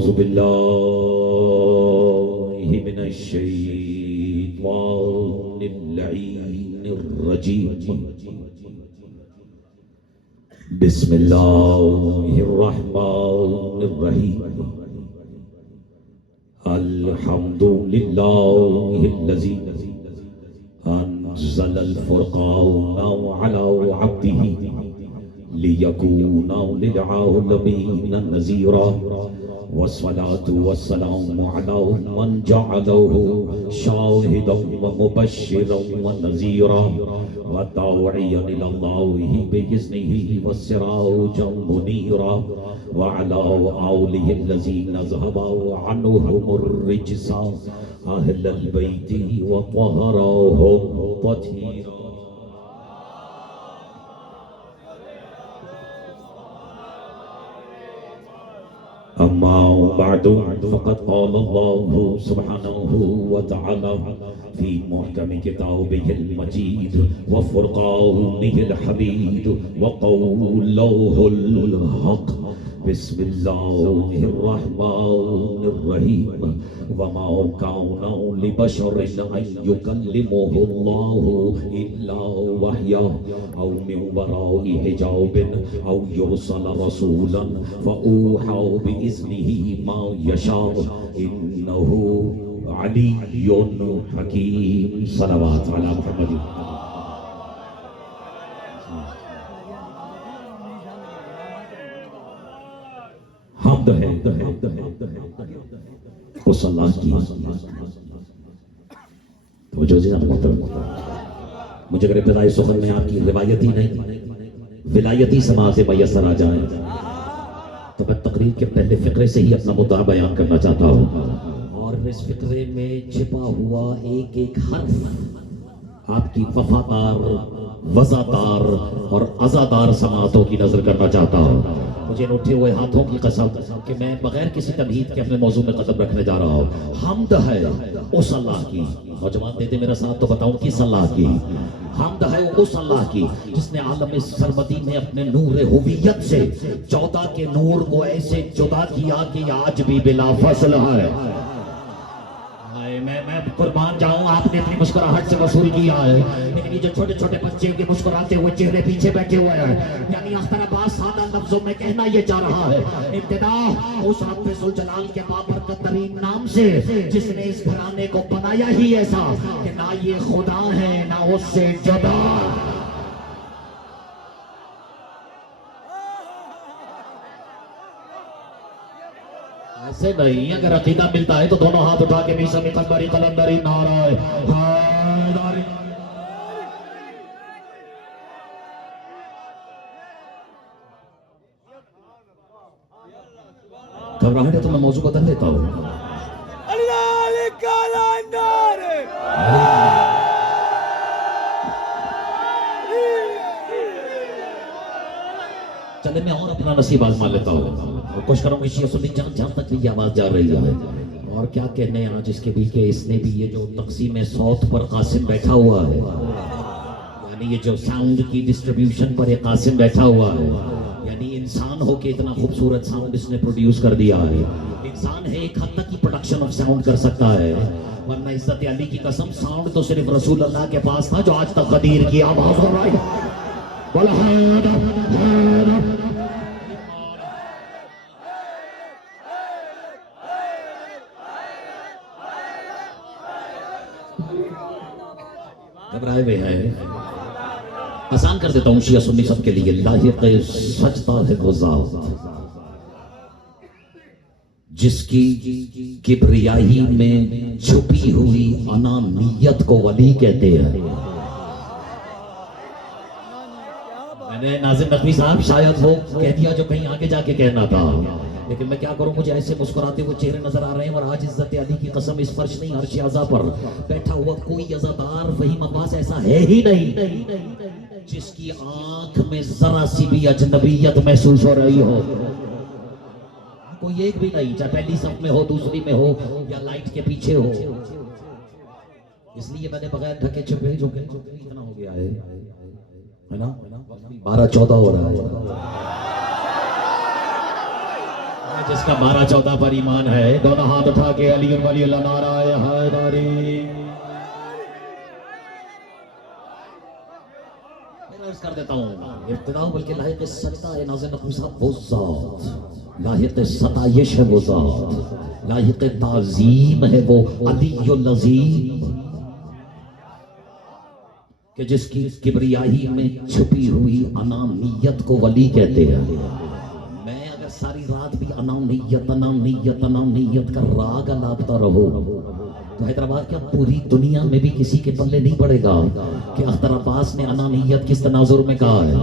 أعوذ بالله من الشيطان اللعين الرجيم بسم الله الرحمن الرحيم الحمد لله الذي أنزل الفرقان على عبده ليكون للعالمين نذيرا والصلاة والسلام على من جعله شاهدا ومبشرا ونذيرا وداعيا إلى الله بإذنه وسراجا منيرا وعلى آله الذين ذهبوا عنهم الرجس أهل البيت وطهرهم تطهيرا. أما بعد فقد قال الله سبحانه وتعالى في محكم كتابه المجيد وفرقانه الحميد وقوله الحق بسم الله الرحمن الرحيم وما كان لبشر أن يكلمه الله إلا وحيا أو من وراء حجاب أو يرسل رسولا فأوحى بإذنه ما يشاء إنه علي حكيم. صلوات على محمد. حمد ہے اس اللہ کی. توجہ جی محترم، مجھے اگر ابتدائی سخن میں آپ کی روایتی نہیں ولایتی سماعت سے میسر آ جائیں تو میں تقریر کے پہلے فقرے سے ہی اپنا مدعا بیان کرنا چاہتا ہوں، اور اس فقرے میں چھپا ہوا ایک ایک حرف آپ کی وفادار وزادار اور عزادار سماعتوں کی نظر کرنا چاہتا ہوں. مجھے ان اٹھے ہوئے ہاتھوں کی قسم کہ میں بغیر کسی تمہید کے اپنے موضوع میں قدم رکھنے جا رہا ہوں. حمد ہے اس اللہ کی، نوجوان دے دے میرا ساتھ تو بتاؤں کس اللہ کی. حمد ہے اس اللہ کی جس نے عالم سرمدی میں اپنے نور ہویت سے 14 کے نور کو ایسے جدا کیا کہ آج بھی بلا فصل ہے. میں قربان جاؤں، آپ نے اپنی مسکراہٹ سے وصول کیا ہے، لیکن یہ جو چھوٹے چھوٹے بچے کے مسکراتے ہوئے چہرے پیچھے بیٹھے ہوئے ہیں، یعنی اختر عباس سادہ لفظوں میں کہنا یہ چاہ رہا ہے ابتدا اس رب ذوالجلال کے بابرکت ترین نام سے جس نے اس گھرانے کو بنایا ہی ایسا کہ نہ یہ خدا ہے نہ اس سے جدا. ایسے نہیں، اگر عقیدہ ملتا ہے تو دونوں ہاتھ اٹھا کے میسا میں قلبری قلندری نعرہ حیدری. گھبراہٹ ہے تو میں موضوع بدل لیتا ہوں. چلے میں اور اپنا نصیب آزما لیتا ہوں اور کوشش کروں گی شیعہ سنی جہاں تک بھی یہ آواز جا رہی ہے. اور کیا کہنے آج اس کے بھی کہ اس نے بھی یہ جو تقسیم ساؤتھ پر قاسم بیٹھا ہوا ہے، یعنی یہ جو ساؤنڈ کی ڈسٹریبیوشن پر یہ قاسم بیٹھا ہوا ہے، یعنی انسان ہو کے اتنا خوبصورت ساؤنڈ اس نے پروڈیوس کر دیا ہے. انسان ہے ایک حد تک کی پروڈکشن آف ساؤنڈ کر سکتا ہے، ورنہ عزت علی کی قسم ساؤنڈ تو صرف رسول اللہ کے پاس تھا جو آج تک قدیر کی آواز ہو رہا ہے. گھبرائے ہوئے ہیں، آسان کر دیتا ہوں شیعہ سنی سب کے لیے. لاحق سجدہ ہے وہ ذات جس کی کبریائی میں چھپی ہوئی انانیت کو ولی کہتے ہیں. میں نے ناظم نقوی صاحب شاید وہ کہہ دیا جو کہیں آگے جا کے کہنا تھا، لیکن میں کیا کروں، مجھے ایسے مسکراتے ہوئے چہرے نظر آ رہے ہیں. اور آج عزت علی کی قسم اس فرش نہیں عرش اعظم پر بیٹھا ہوا کوئی عزادار فہیم عباس ایسا ہے ہی نہیں جس کی آنکھ میں ذرا سی بھی اجنبیت محسوس ہو رہی ہو. کوئی ایک بھی نہیں، چاہے پہلی صف میں ہو، دوسری میں ہو یا لائٹ کے پیچھے ہو. اس لیے میں نے بغیر ڈھکے چھپے جو کہ اتنا ہو گیا ہے نا، 12-14 ہو رہا ہے. جس کا 12-14 پر ایمان ہے دونوں ہاتھ اٹھا کے علی ولی اللہ نعرہ حیدری. میں عرض کر دیتا ہوں ابتدا بلکہ لاحق سجدہ ہے ناظر نقوی صاحب وہ ذات، لاحق ستائش ہے وہ ذات، لاحق تعظیم ہے وہ علی العظیم کہ جس کی کبریائی میں چھپی ہوئی انانیت کو ولی کہتے ہیں. میں اگر ساری رات بھی انانیت انانیت انانیت کا راگ الاپتا رہو تو حیدرآباد کیا پوری دنیا میں بھی کسی کے پلے نہیں پڑے گا کہ اختر عباس نے انانیت کس تناظر میں کہا ہے.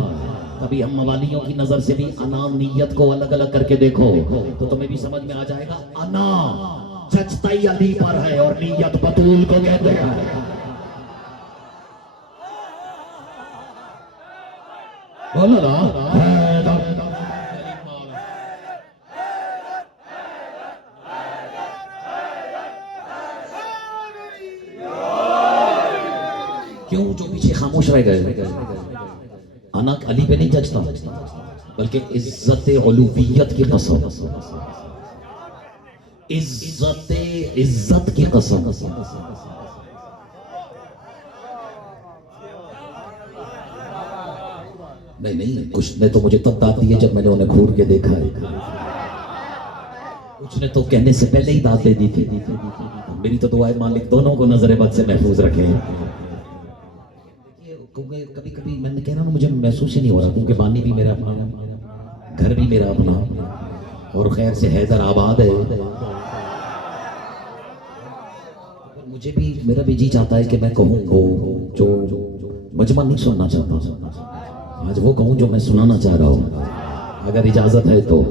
کبھی ہم موالیوں کی نظر سے بھی انانیت کو الگ الگ کر کے دیکھو تو تمہیں بھی سمجھ میں آ جائے گا. انا جچتا ہی علی پر ہے اور نیت بطول کو کہتے ہیں. بولو نا کیوں جو پیچھے خاموش رہ گئے؟ انا علی پہ نہیں جچتا بلکہ عزت علویت کی قسم، عزت کی قسم. نہیں کچھ نے تو مجھے تب داد دی ہے جب میں نے انہیں گھور کے دیکھا ہے، کچھ نے تو کہنے سے پہلے ہی داد دے دی تھی. میری تو دعا ہے مالک دونوں کو نظر بد سے محفوظ رکھے. کبھی کبھی میں نے کہہ رہا ہوں مجھے محسوس ہی نہیں ہو رہا کیونکہ بانی بھی میرا اپنا، گھر بھی میرا اپنا، اور خیر سے حیدر آباد ہے. مجھے بھی میرا بھی جی چاہتا ہے کہ میں کہوں وہ جو مجمع نہیں سننا چاہتا، آج وہ کہوں جو میں سنانا چاہ رہا ہوں اگر اجازت ہے تو.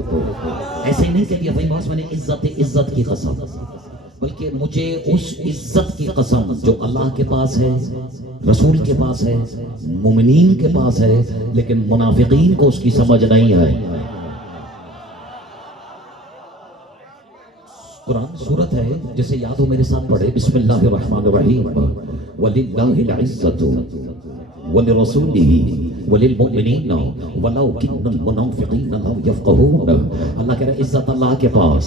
ایسے ہی نہیں کہہ دیا بھائی باس میں نے عزت کی قسم، بلکہ مجھے اس عزت کی قسم جو اللہ کے پاس ہے، رسول کے پاس ہے، مومنین کے پاس ہے، لیکن منافقین کو اس کی سمجھ نہیں ہے. قرآن سورت ہے جسے یاد ہو میرے ساتھ پڑھے. بسم اللہ الرحمن الرحیم. وَلِلَّهِ الْعِزَّةُ وَلِرَسُولِهِ وَلِلْمُؤْمِنِينَ وَلَوْكِنَّ الْمُنَافِقِينَ لَا يَفْقَهُونَ. اللہ کہہ رہا ہے عزت اللہ کے پاس،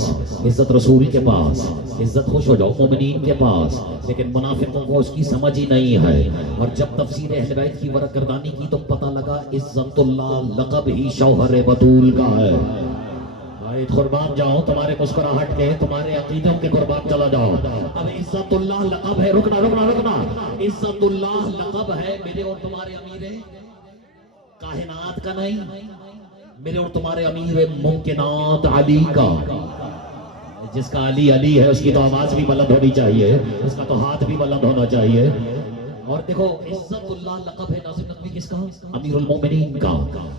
عزت رسول کے پاس، عزت خوش ہو جاؤ مومنین کے پاس، لیکن منافقوں کو اس کی سمجھ ہی نہیں ہے. اور جب تفسیر اہل بیت کی ورق گردانی کی تو پتہ لگا عزت اللہ لقب ہی شوہر بطول کا ہے. قربان جاؤ تمہارے مسکراہٹ کے، تمہارے عقیدوں کے قربان چلا جاؤ. اب عزت اللہ لقب ہے. رکنا عزت اللہ لقب ہے میرے اور تمہارے امیر کائنات کا نہیں، میرے اور تمہارے امیر ممکنات علی کا. جس کا علی علی ہے اس کی تو آواز بھی بلند ہونی چاہیے، اس کا تو ہاتھ بھی بلند ہونا چاہیے. اور دیکھو عزت اللہ لقب ہے ناظم نقوی کس کا؟ امیر المومنین کا.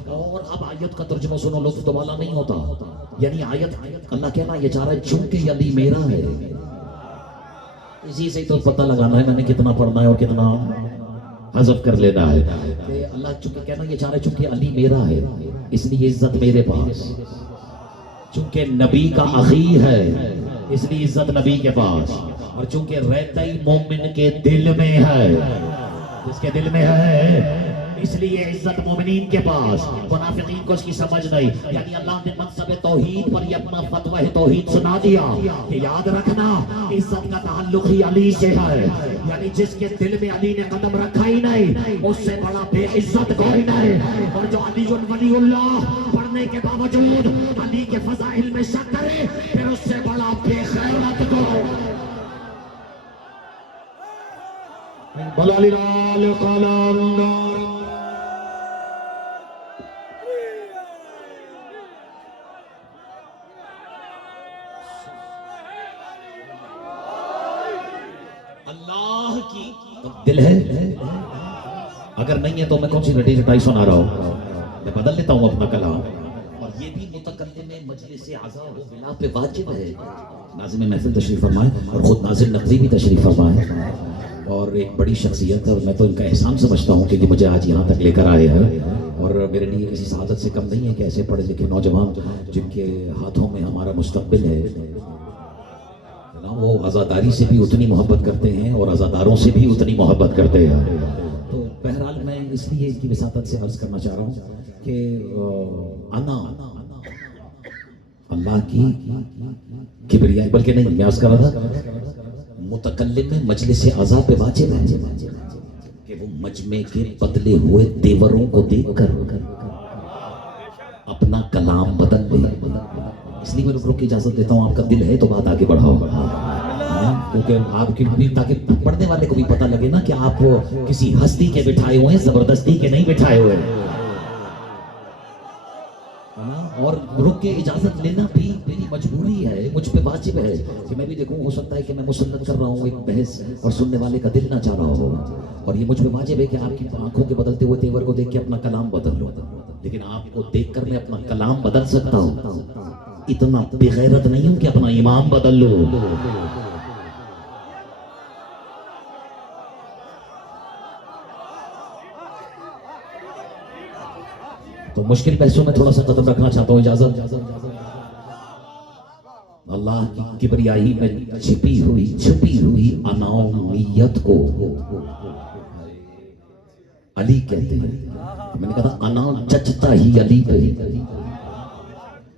اور اب آیت کا ترجمہ سنو، لطف دوبالا نہیں ہوتا. یعنی آیت اللہ کہنا یہ چاہ رہا ہے چونکہ علی میرا ہے. اسی سے تو پتہ لگانا ہے میں نے کتنا پڑھنا ہے اور کتنا حذف کر لینا ہے. کہ اللہ چونکہ کہنا یہ چاہ رہا ہے چونکہ علی میرا ہے اس لیے عزت میرے پاس، چونکہ نبی کا اخی ہے اس لیے عزت نبی کے پاس، اور چونکہ رہتا ہی مومن کے دل میں ہے، جس کے دل میں ہے اس لیے عزت مومنین کے پاس. منافقین کو اس کی سمجھ نہیں. یعنی اللہ نے منصب توحید پر یہ اپنا فتوہ توحید سنا دیا کہ یاد رکھنا عزت کا تعلق ہی علی سے ہے. یعنی جس کے دل میں علی نے قدم رکھا ہی نہیں اس سے بڑا بے عزت کوئی نہیں. اور جو علی ولی اللہ پڑھنے کے باوجود علی کے فضائل میں شک کرے پھر اس سے بڑا بے غیرت کو. بلا لال قلندر اللہ کی دل ہے. اگر نہیں ہے تو میں کون سی رٹی رٹائی سنا رہا ہوں، میں بدل لیتا ہوں اپنا کلام. اور یہ بھی متکلم مجلس اعضاء و بلا پہ واجب ہے. ناظم محفل تشریف فرمائے اور خود ناظم نقوی بھی تشریف فرمائے، اور ایک بڑی شخصیت ہے اور میں تو ان کا احسان سمجھتا ہوں کہ یہ مجھے آج یہاں تک لے کر آئے ہیں. اور میرے لیے کسی سعادت سے کم نہیں ہے کہ ایسے پڑھے لکھے نوجوان جن کے ہاتھوں میں ہمارا مستقبل ہے وہ عزاداری سے بھی اتنی محبت کرتے ہیں اور عزاداروں سے بھی اتنی محبت کرتے ہیں. تو بہرحال میں اس لیے ان کی وساطت سے عرض کرنا چاہ رہا ہوں کہ اللہ کی کبریائی، بلکہ نہیں، میں عرض کر رہا تھا متکلم میں مجلس عزا پہ واجب ہے کہ وہ مجمع کے بدلے ہوئے تیوروں کو دیکھ کر اپنا کلام بدل لے. اس لیے میں رک کے اجازت دیتا ہوں، آپ کا دل ہے تو بات آگے بڑھاؤ، کیونکہ آپ کی بھی، تاکہ پڑھنے والے کو بھی پتہ لگے نا کہ آپ کسی ہستی کے بٹھائے ہوئے ہیں، زبردستی کے نہیں بٹھائے ہوئے. اور رک کے اجازت لینا بھی میری مجبوری ہے، مجھ پہ واجب ہے کہ میں بھی دیکھوں. ہو سکتا ہے کہ میں مسلط کر رہا ہوں ایک بحث اور سننے والے کا دل نہ چاہ رہا ہو، اور یہ مجھ پہ واجب ہے کہ آپ کی آنکھوں کے بدلتے ہوئے تیور کو دیکھ کے اپنا کلام بدل لو. لیکن آپ کو دیکھ کر میں اپنا کلام بدل سکتا ہوں، اتنا بغیرت نہیں ہوں کہ اپنا امام بدل لو. تو مشکل پیسوں میں تھوڑا سا قدم رکھنا چاہتا ہوں، اجازت. اللہ کی کبریائی میں چھپی ہوئی انانیت کو علی کہتے ہیں. میں نے کہا انا جچتا ہی علی پہ.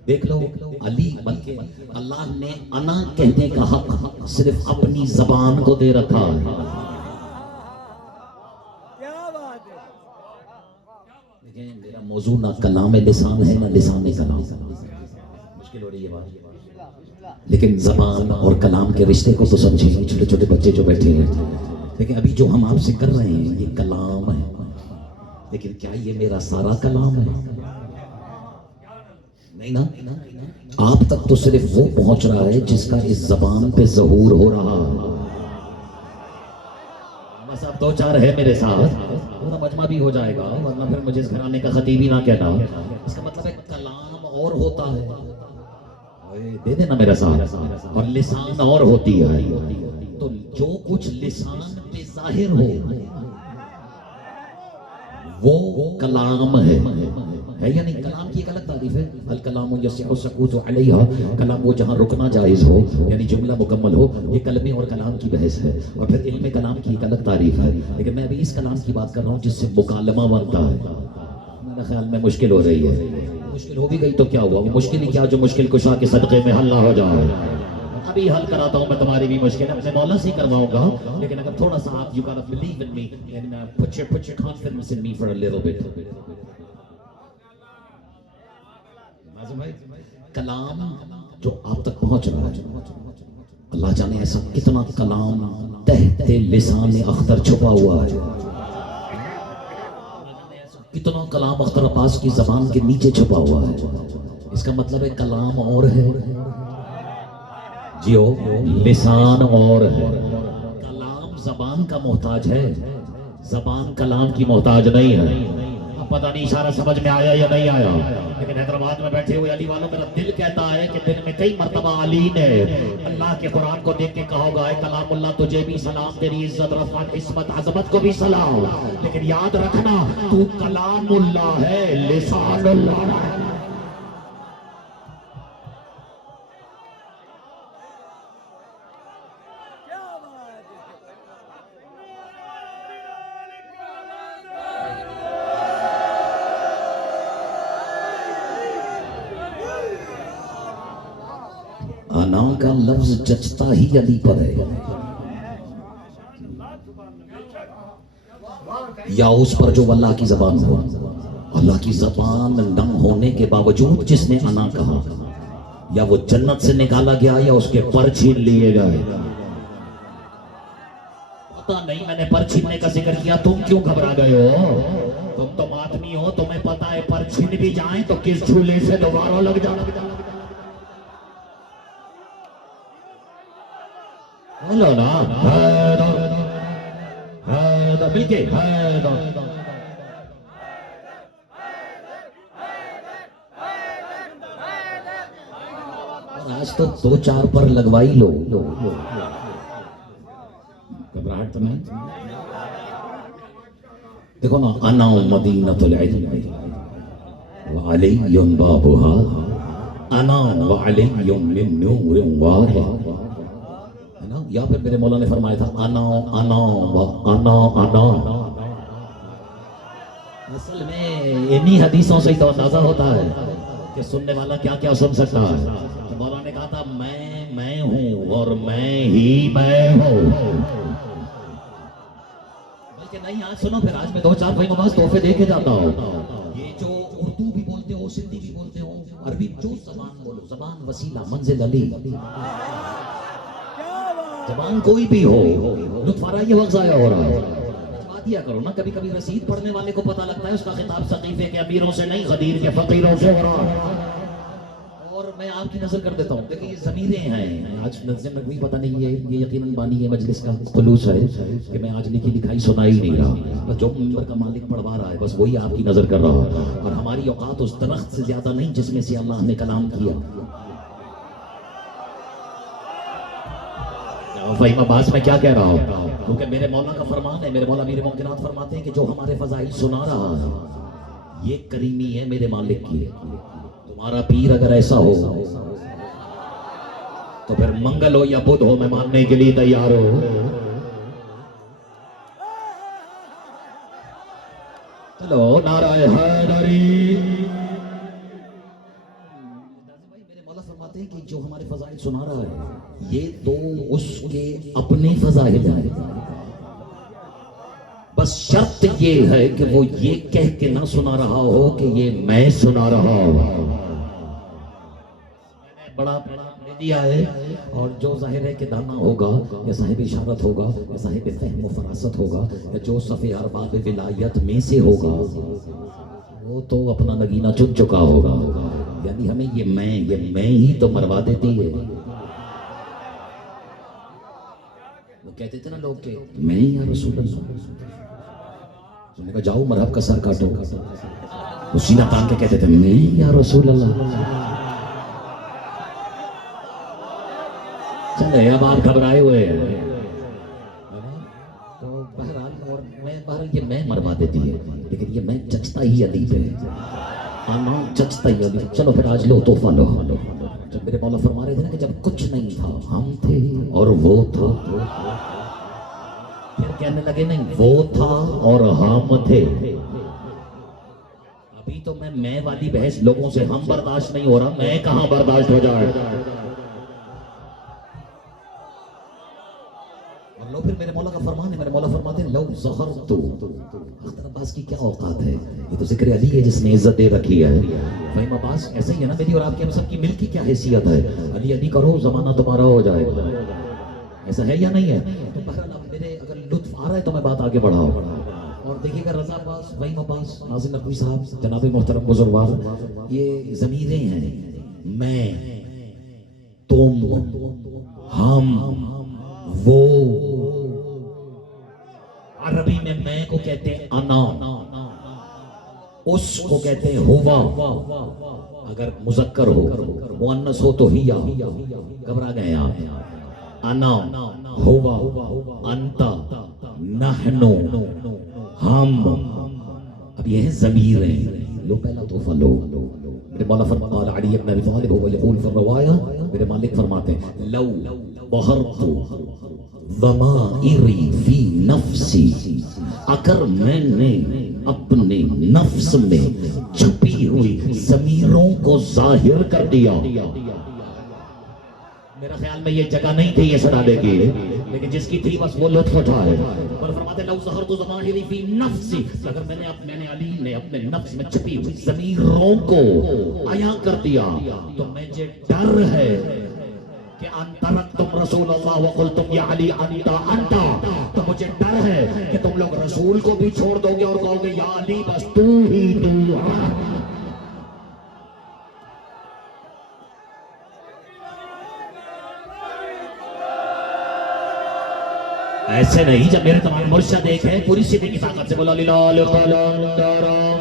دیکھ لو علی، بلکہ اللہ نے انا کہنے کا حق صرف اپنی زبان کو دے رکھا ہے. میرا موضوع نہ کلام لسان ہے نہ لسان کلام، مشکل ہو رہی ہے بات، لیکن زبان اور کلام کے رشتے کو تو سمجھیں. چھوٹے چھوٹے بچے جو بیٹھے ہیں، لیکن ابھی جو ہم آپ سے کر رہے ہیں یہ کلام ہے، لیکن کیا یہ میرا سارا کلام ہے؟ نہیں نا. آپ تک تو صرف وہ پہنچ رہا ہے جس کا اس زبان پہ ظہور ہو رہا ہے. بس اب دو چار ہے میرے ساتھ، پورا مجمع بھی ہو جائے گا، ورنہ پھر مجھے اس گھرانے کا خطیب ہی نہ کہنا. اس کا مطلب ہے کلام اور ہوتا ہے، دے دینا میرا ساتھ، اور لسان اور ہوتی ہے. تو جو کچھ لسان پہ ظاہر ہو وہ کلام ہے یا نہیں؟ کلام کی ایک الگ تعریف ہے، الکلام یصح السکوت علیہ، کلام وہ جہاں رکنا جائز ہو، یعنی جملہ مکمل ہو. یہ کلمے اور کلام کی بحث ہے، اور پھر علم کلام کی ایک الگ تعریف ہے. لیکن میں ابھی اس کلام کی بات کر رہا ہوں جس سے مکالمہ بنتا ہے. میرے خیال میں مشکل ہو رہی ہے، مشکل ہو بھی گئی تو کیا ہوا، وہ مشکل ہی کیا جو مشکل کشا کے صدقے میں حل نہ ہو جائے. ابھی حل کراتا ہوں میں تمہاری بھی مشکل، اپنے مولا سے ہی کرواؤں گا. لیکن اگر تھوڑا سا آپ you gotta believe in me and put your confidence in me for a little bit. کلام جو آپ تک پہنچ رہا ہے، اللہ جانے ایسا کتنا کلام تحت لسان اختر چھپا ہوا ہے، کتنا کلام اختر عباس کی زبان کے نیچے چھپا ہوا ہے. اس کا مطلب ہے کلام اور ہے، جیو لسان اور ہے. کلام زبان کا محتاج ہے، زبان کلام کی محتاج نہیں ہے. پتہ نہیں اشارہ سمجھ میں آیا یا نہیں آیا، لیکن حیدرآباد میں بیٹھے ہوئے علی والوں، میرا دل کہتا ہے کہ دل میں کئی مرتبہ علی نے اللہ کے قرآن کو دیکھ کے کہا ہوگا اے کلام اللہ تجھے بھی سلام، تیری عزت رفعت عصمت عظمت کو بھی سلام، لیکن یاد رکھنا تو کلام اللہ ہے، لسان اللہ ہے. انا کا لفظ جچتا ہی علی پر ہے، یا اس پر جو اللہ کی زبان ہو. اللہ کی زبان نہ ہونے کے باوجود جس نے انا کہا، یا وہ جنت سے نکالا گیا یا اس کے پر چھین لیے گئے. پتہ نہیں میں نے پر چھیننے کا ذکر کیا، تم کیوں گھبرا گئے ہو؟ تم تو ماتمی ہو، تمہیں پتہ ہے پر چھین بھی جائیں تو کس جھولے سے دوبارہ لگ جانا. مل کے آج تو دو چار پر لگوائی لو، گھبراہٹ تو نہیں. دیکھو نا، انا مدینۃ العلم وعلی بابها، انا وعلی من نور واضح. یا پھر میرے مولا نے فرمایا تھا انا انا انا انا. اصل میں انہی حدیثوں سے ہی تو اندازہ ہوتا ہے کہ سننے والا کیا کیا سن سکتا ہے. تو مولا نے کہا تھا میں ہوں اور میں ہی میں ہوں. بلکہ نہیں آج سنو پھر آج میں 2-4 بھائی نماز تحفے دے کے جاتا ہوں. یہ جو اردو بھی بولتے ہو سندھی بھی بولتے ہو عربی جو زبان بولو زبان وسیلہ منزل علی زبان کوئی بھی ہو لطف آ رہا ہے یہ وقت ضائع ہو رہا ہے. دیا کرو نا کبھی کبھی رسید پڑھنے والے کو پتہ لگتا ہے اس کا خطاب سقیفے کے امیروں سے نہیں غدیر کے فقیروں سے ہو رہا ہے. اور میں آپ کی نظر کر دیتا ہوں دیکھیں یہ ضمیریں ہیں آج نظر نقوی پتہ نہیں یہ یقیناً بانی ہے مجلس کا خلوص ہے کہ میں آج لکھی لکھائی سنا ہی نہیں رہا بس جو ممبر کا مالک پڑھوا رہا ہے بس وہی آپ کی نظر کر رہا ہے. اور ہماری اوقات اس درخت سے زیادہ نہیں جس میں سے اللہ نے کلام کیا. فہیم عباس میں کیا کہہ رہا ہوں کیونکہ میرے مولا کا فرمان ہے میرے مولا میرے ممکنات فرماتے ہیں کہ جو ہمارے فضائل سنا رہا ہے یہ کریمی ہے میرے مالک کی. تمہارا پیر اگر ایسا ہو تو پھر منگل ہو یا بدھ ہو میں ماننے کے لیے تیار ہو. چلو نعرہ حیدری. میرے مولا فرماتے ہیں کہ جو ہمارے فضائل سنا رہا ہے یہ تو اس کے اپنے فضائل ہیں بس شرط یہ ہے کہ وہ یہ کہہ کے نہ سنا رہا ہو کہ یہ میں سنا رہا ہوں. بڑا دے دیا ہے اور جو ظاہر ہے کہ دانا ہوگا یا صاحب اشارت ہوگا یا صاحب فہم و فراست ہوگا یا جو صف ارباب ولایت میں سے ہوگا وہ تو اپنا نگینہ چن چکا ہوگا. یعنی ہمیں یہ میں ہی تو مروا دیتی ہے. وہ کہتے تھے نا لوگ کہ میں یا رسول اللہ انہوں نے کہا جاؤ مرحب کا سر کاٹو. وہ سینہ تان کے کہتے تھے میں یا رسول اللہ. چلے اب آپ گھبرائے ہوئے ہیں تو بہرحال اور بہرحال یہ میں مروا دیتی ہے لیکن یہ میں چچتا ہی ادیب ہے. آنا چچتا ہی ادیب. چلو پھر آج لو تحفہ لو. جب میرے مولا فرما رہے تھے نا کہ جب کچھ نہیں تھا ہم تھے اور وہ تھا پھر کہنے لگے نہیں وہ تھا اور ہم تھے. ابھی تو میں والی بحث لوگوں سے ہم برداشت نہیں ہو رہا میں کہاں برداشت ہو جائے. اور لو پھر میرے مولا کا فرمان ہے میرے مولا فرماتے ہیں لو ظہرت. اختر عباس کی کیا اوقات ہے یہ تو ذکر علی ہے جس نے عزت دے رکھی ہے. فہیم عباس ایسا ہی ہے نا میری اور آپ کے ہم سب کی مل کی کیا حیثیت ہے. علی علی کرو زمانہ تمہارا ہو جائے ایسا ہے یا نہیں ہے. تو بہرحال اب میرے اگر لطف آ رہا ہے تو میں بات آگے بڑھاؤ. اور دیکھیے گا رضا عباس فہیم عباس ناظم نقوی صاحب جناب محترم بزرگوار یہ ضمیریں ہیں میں تم ہم وہ. عربی میں کو کہتے ہیں انا اس کو کہتے ہیں ہوا. اگر مذکر ہو مؤنث ہو تو ہیا. گھبرا گئے آپ. انا ہوا انتا نحنو ہم. اب یہ ہیں ضمیریں. لو پہلا تحفہ لو. میرے مولا فرماتے ہیں علی بن ابی طالب هو يقول في الرواية میرے مالک فرماتے ہیں لو بہرت ضمائری فی نفسی اگر میں نے اپنے نفس میں چھپی ہوئی ضمیروں کو ظاہر کر دیا. میرا خیال میں یہ جگہ نہیں تھی یہ سنانے کی لیکن جس کی تھی بس وہ لطف اٹھائے. اور فرماتے ہیں لو ظہرت ضمائری فی نفسی اگر میں نے علی نے اپنے نفس میں چھپی ہوئی ضمیروں کو عیاں کر دیا تو مجھے ڈر ہے کہ انترکتم رسول اللہ وقلتم یا علی انتا انتا. تو مجھے ڈر ہے کہ تم لوگ رسول کو بھی چھوڑ دو گے اور کہو گے یا علی بس تو ہی تو. ایسے نہیں جب میرے تمام مرشد ایک ہے پوری سیدھی کی طاقت سے بولا للال قلندرم.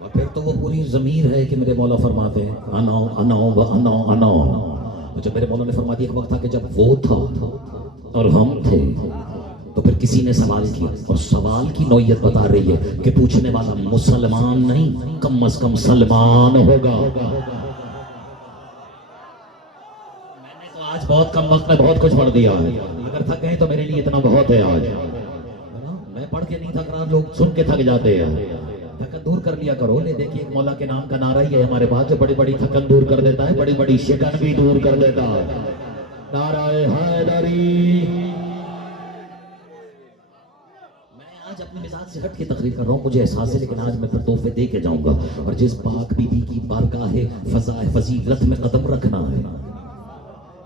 اور پھر تو وہ پوری ضمیر ہے کہ میرے مولا فرماتے ہیں انا انا و انا انا. جب میرے مولا نے فرما دیا ایک وقت تھا کہ جب وہ تھا اور ہم تھے تو پھر کسی نے سوال کیا اور سوال کی نوعیت بتا رہی ہے کہ پوچھنے والا مسلمان نہیں کم از کم سلمان ہوگا. میں نے تو آج بہت کم وقت میں بہت کچھ پڑھ دیا ہے. اگر تھک گئے تو میرے لیے اتنا بہت ہے آج. میں پڑھ کے نہیں تھک رہا, لوگ سن کے تھک جاتے ہیں. تھکن دور کر لیا کرو. لے دیکھیے ایک مولا کے نام کا نعرہ ہی ہے ہمارے پاس جو بڑی بڑی تھکن دور کر دیتا ہے, بڑی بڑی شکن بھی دور کر دیتا ہے. نعرہ حیدری. میں آج اپنے مزاج سے ہٹ کے تقریر کر رہا ہوں, مجھے احساس ہے, لیکن آج میں پھر تحفے دے کے جاؤں گا. اور جس پاک بی بی کی بارگاہ فضیلت میں قدم رکھنا ہے,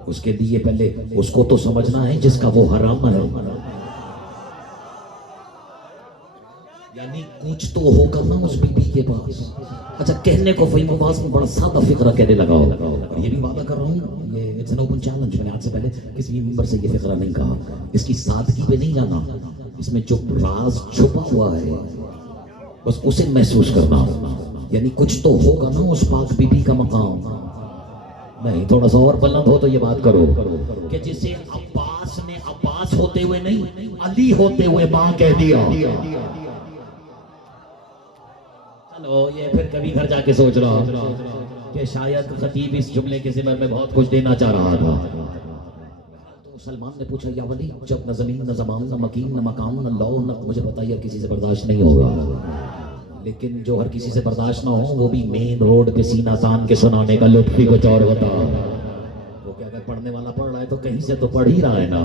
اس کے لیے پہلے اس کو تو سمجھنا ہے جس کا وہ حرام ہے. یعنی کچھ تو ہوگا نا اس بی بی کے پاس. اچھا کہنے کو فہیم عباس میں بڑا سادہ فقرہ کہنے لگا ہو, اور یہ بھی وعدہ کر رہا ہوں, یہ اٹس این اوپن چیلنج. میں نے آج سے پہلے کسی ممبر سے یہ فقرہ نہیں کہا. اس کی سادگی پہ نہیں جانا, اس میں جو راز چھپا ہوا ہے بس اسے محسوس کرنا. یعنی کچھ تو ہوگا نا اس پاک بی بی کا مقام. نہیں, تھوڑا سا اور بلند ہو تو یہ بات کرو کہ جسے عباس نے عباس ہوتے ہوئے نہیں, علی ہوتے ہوئے ماں کہہ دیا. چلو یہ پھر کبھی گھر جا کے سوچ رہا کہ شاید خطیب اس جملے کے ذمر میں بہت کچھ دینا چاہ رہا تھا. تو سلمان نے پوچھا, یا ولی جب نہ زمین نہ زمان نہ مکین نہ مقام نہ لو نہ, مجھے بتائیے کسی سے برداشت نہیں ہوگا, لیکن جو ہر کسی سے برداشت نہ ہو وہ بھی مین روڈ پہ سینہ تان کے سنانے کا لطف ہی کچھ اور ہوتا. وہ کہ اگر پڑھنے والا پڑھ رہا ہے تو کہیں سے تو پڑھ ہی رہا ہے نا,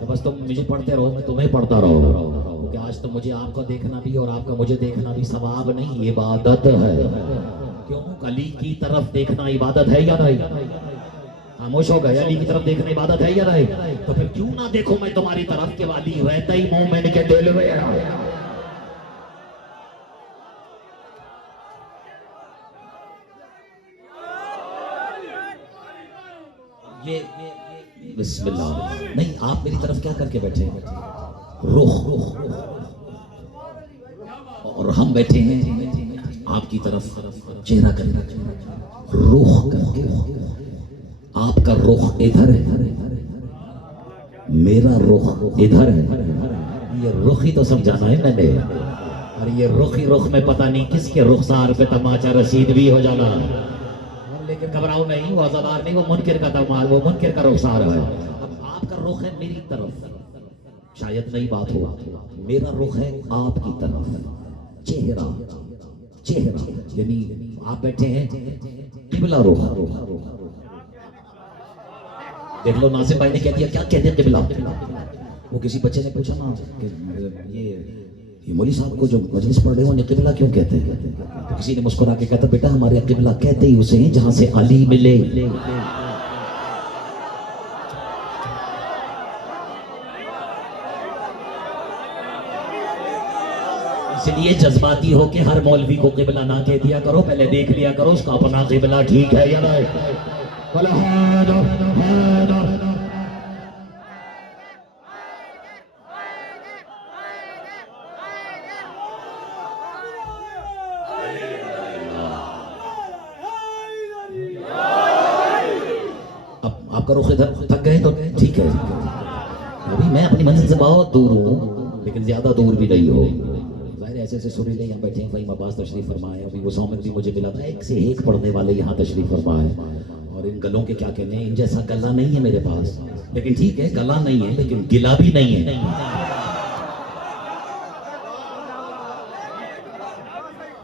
تو بس تم مجھے پڑھتے رہو, میں تمہیں پڑھتا رہو. کہ آج تو مجھے آپ کا دیکھنا بھی اور آپ کا مجھے دیکھنا بھی ثواب نہیں, عبادت ہے. کیوں؟ علی کی طرف دیکھنا عبادت ہے یا نہیں؟ خاموش ہو گئے. علی کی طرف دیکھنا عبادت ہے یا نہیں؟ تو پھر کیوں نہ دیکھوں میں تمہاری طرف, کہ علی رہتا ہی مومن کے دل میں. بسم اللہ. نہیں, آپ میری طرف کیا کر کے بیٹھے ہیں؟ رخ. اور ہم بیٹھے ہیں آپ کی طرف چہرہ کر کے, رخ کر کے. آپ کا رخ ادھر ہے, میرا رخ ادھر ہے. یہ رخ ہی تو سمجھانا ہے میں نے, اور یہ رخ ہی رخ میں پتہ نہیں کس کے رخسار پہ تماچا رسید بھی ہو جانا. لیکن گھبراؤ نہیں, وہ عزادار نہیں, وہ منکر کا تمال, وہ منکر کا رخسار ہے. اب آپ کا رخ ہے میری طرف, شاید نئی بات ہو, میرا رخ ہے آپ کی طرف. چہرہ یعنی آپ بیٹھے ہیں قبلہ رخ. دیکھ لو, ناصر بھائی نے کہہ دیا, کیا کہتے ہیں قبلہ. وہ کسی بچے نے پوچھا نا کہ یہ مولوی صاحب کو جو مجلس پڑھ رہے ہیں انہیں قبلہ کیوں کہتے ہیں؟ تو کسی نے مسکرا کے کہتا, بیٹا ہمارے قبلہ کہتے ہی اسے ہیں جہاں سے علی ملے. اس لیے جذباتی ہو کے ہر مولوی کو قبلہ نہ کہہ دیا کرو, پہلے دیکھ لیا کرو اس کا اپنا قبلہ ٹھیک ہے یا نہیں. آپ کا رخ ادھر, تھک گئے تو ٹھیک ہے. ابھی میں اپنی منزل سے بہت دور ہوں, لیکن زیادہ دور بھی نہیں ہو. ظاہر ایسے ایسے سریلے یہاں بیٹھے ہیں. فہیم عباس تشریف فرمائے, ابھی وہ سومن بھی مجھے ملا تھا, ایک سے ایک پڑھنے والے یہاں تشریف فرمائے. اور ان گلوں کے کیا کہنے, ان جیسا گلا نہیں ہے میرے پاس. لیکن ٹھیک ہے, گلا نہیں ہے لیکن گلا بھی نہیں ہے.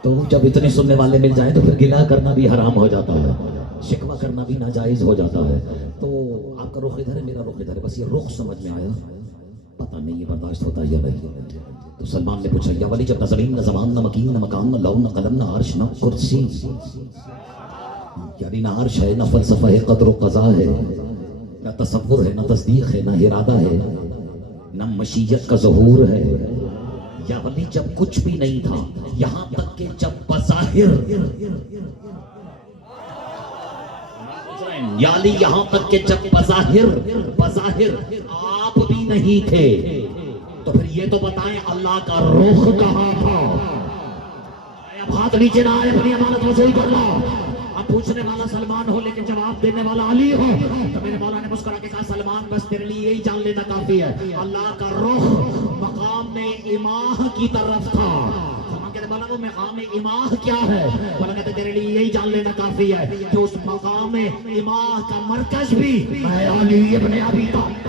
تو جب اتنے سننے والے مل جائیں تو پھر گلا کرنا بھی حرام ہو جاتا ہے, شکوہ کرنا بھی ناجائز ہو جاتا ہے. تو آپ کا رخ ادھر ہے, میرا رخ ادھر ہے, بس یہ رخ سمجھ میں آیا, پتہ نہیں یہ برداشت ہوتا یا نہیں. تو سلمان نے پوچھا, یا ولی جب نہ زمین نہ زمان نہ مکین نہ مقام نہ لو نہ قلم نہ عرش نہ کرسی, یعنی نہ عرش ہے نہ فلسفہ ہے, قدر و قضا ہے, نہ تصور ہے نہ تصدیق ہے نہ ارادہ ہے, نہ مشیت کا ظہور ہے. یا ولی جب کچھ بھی نہیں تھا, یہاں تک کہ جب بظاہر, یعنی یہاں تک کہ جب بظاہر آپ بھی نہیں تھے, تو پھر یہ تو بتائیں اللہ کا رخ کہاں تھا. اب ہاتھ نیچے نہ آئے, اپنی امانت وصول کر لو. اب پوچھنے والا سلمان ہو لیکن جواب دینے والا علی ہو. تو میرے مولا نے مسکرا کے کہا, سلمان بس تیرے لیے یہی جان لینا کافی ہے, اللہ کا رخ مقام اماہ کی طرف تھا. مولا وہ مقام اماہ کیا ہے؟ مولا کہتے تیرے لیے یہی جان لینا کافی ہے کہ اس مقام اماہ کا مرکز بھی میں علی ابن ابی طالب.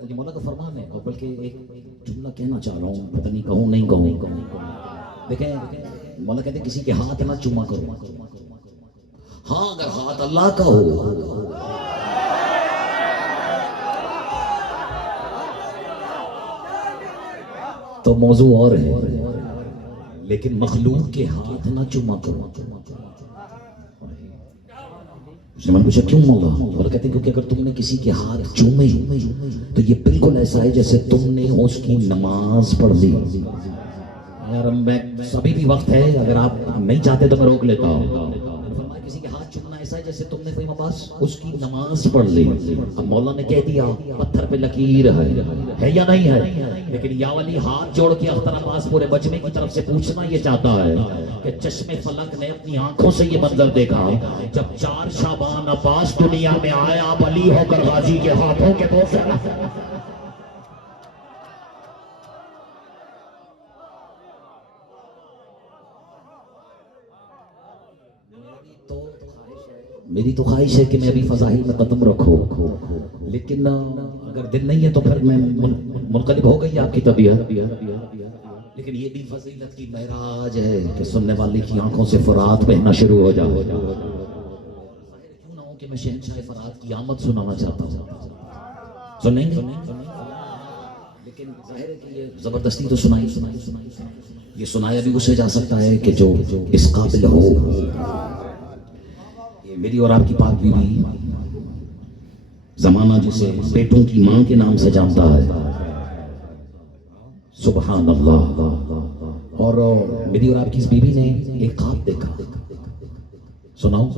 یہ مولا کا فرمان ہے. اور بلکہ ایک جملہ کہنا چاہ رہا ہوں, پتہ نہیں کہوں نہیں کہوں. دیکھیں مولا کہتے ہیں کسی کے ہاتھ نہ چوما کرو. ہاں اگر ہاتھ اللہ کا ہو تو موضوع اور ہے, لیکن مخلوق کے ہاتھ نہ چوما کرو. اس نے پوچھا کیوں مولا؟ اور کہتے ہیں کیونکہ اگر تم نے کسی کے ہاتھ چومے تو یہ بالکل ایسا ہے جیسے تم نے اس کی نماز پڑھ لی. یار میں ابھی بھی وقت ہے, اگر آپ نہیں چاہتے تو میں روک لیتا ہوں. فرمایا کسی کے ہاتھ چومنا ایسا ہے جیسے تم نے کوئی بس اس کی نماز پڑھ لی. اب مولا نے کہہ دیا پتھر پہ لکیر ہے یا نہیں ہے, لیکن یا والی ہاتھ جوڑ کے اختر عباس پورے مجمع کی طرف سے پوچھنا یہ چاہتا ہے کہ چشم فلک نے اپنی آنکھوں سے یہ منظر دیکھا جب 4 شعبان عباس دنیا میں آئے, آپ علی ہو کر غازی کے ہاتھوں کے بوسے. میری تو خواہش ہے کہ میں ابھی فضائل میں قدم رکھوں, لیکن اگر دل نہیں ہے تو پھر میں منقلب ہو گئی آپ کی طبیعت. لیکن یہ بھی فضیلت کی معراج ہے کہ سننے والے کی آنکھوں سے فرات بہنا شروع ہو جائے. کیوں نہ ہو کہ میں شہنشاہ فرات کی آمد سنانا چاہتا ہوں. سنیں گے؟ لیکن ظاہر ہے کہ یہ زبردستی تو سنائی. یہ سنایا بھی اسے جا سکتا ہے کہ جو اس قابل ہو. میری اور آپ کی پاک بیوی زمانہ جسے بیٹوں کی ماں کے نام سے جانتا ہے, سبحان اللہ. اور میری اور آپ کی اس بیوی نے ایک خواب دیکھا. سناؤ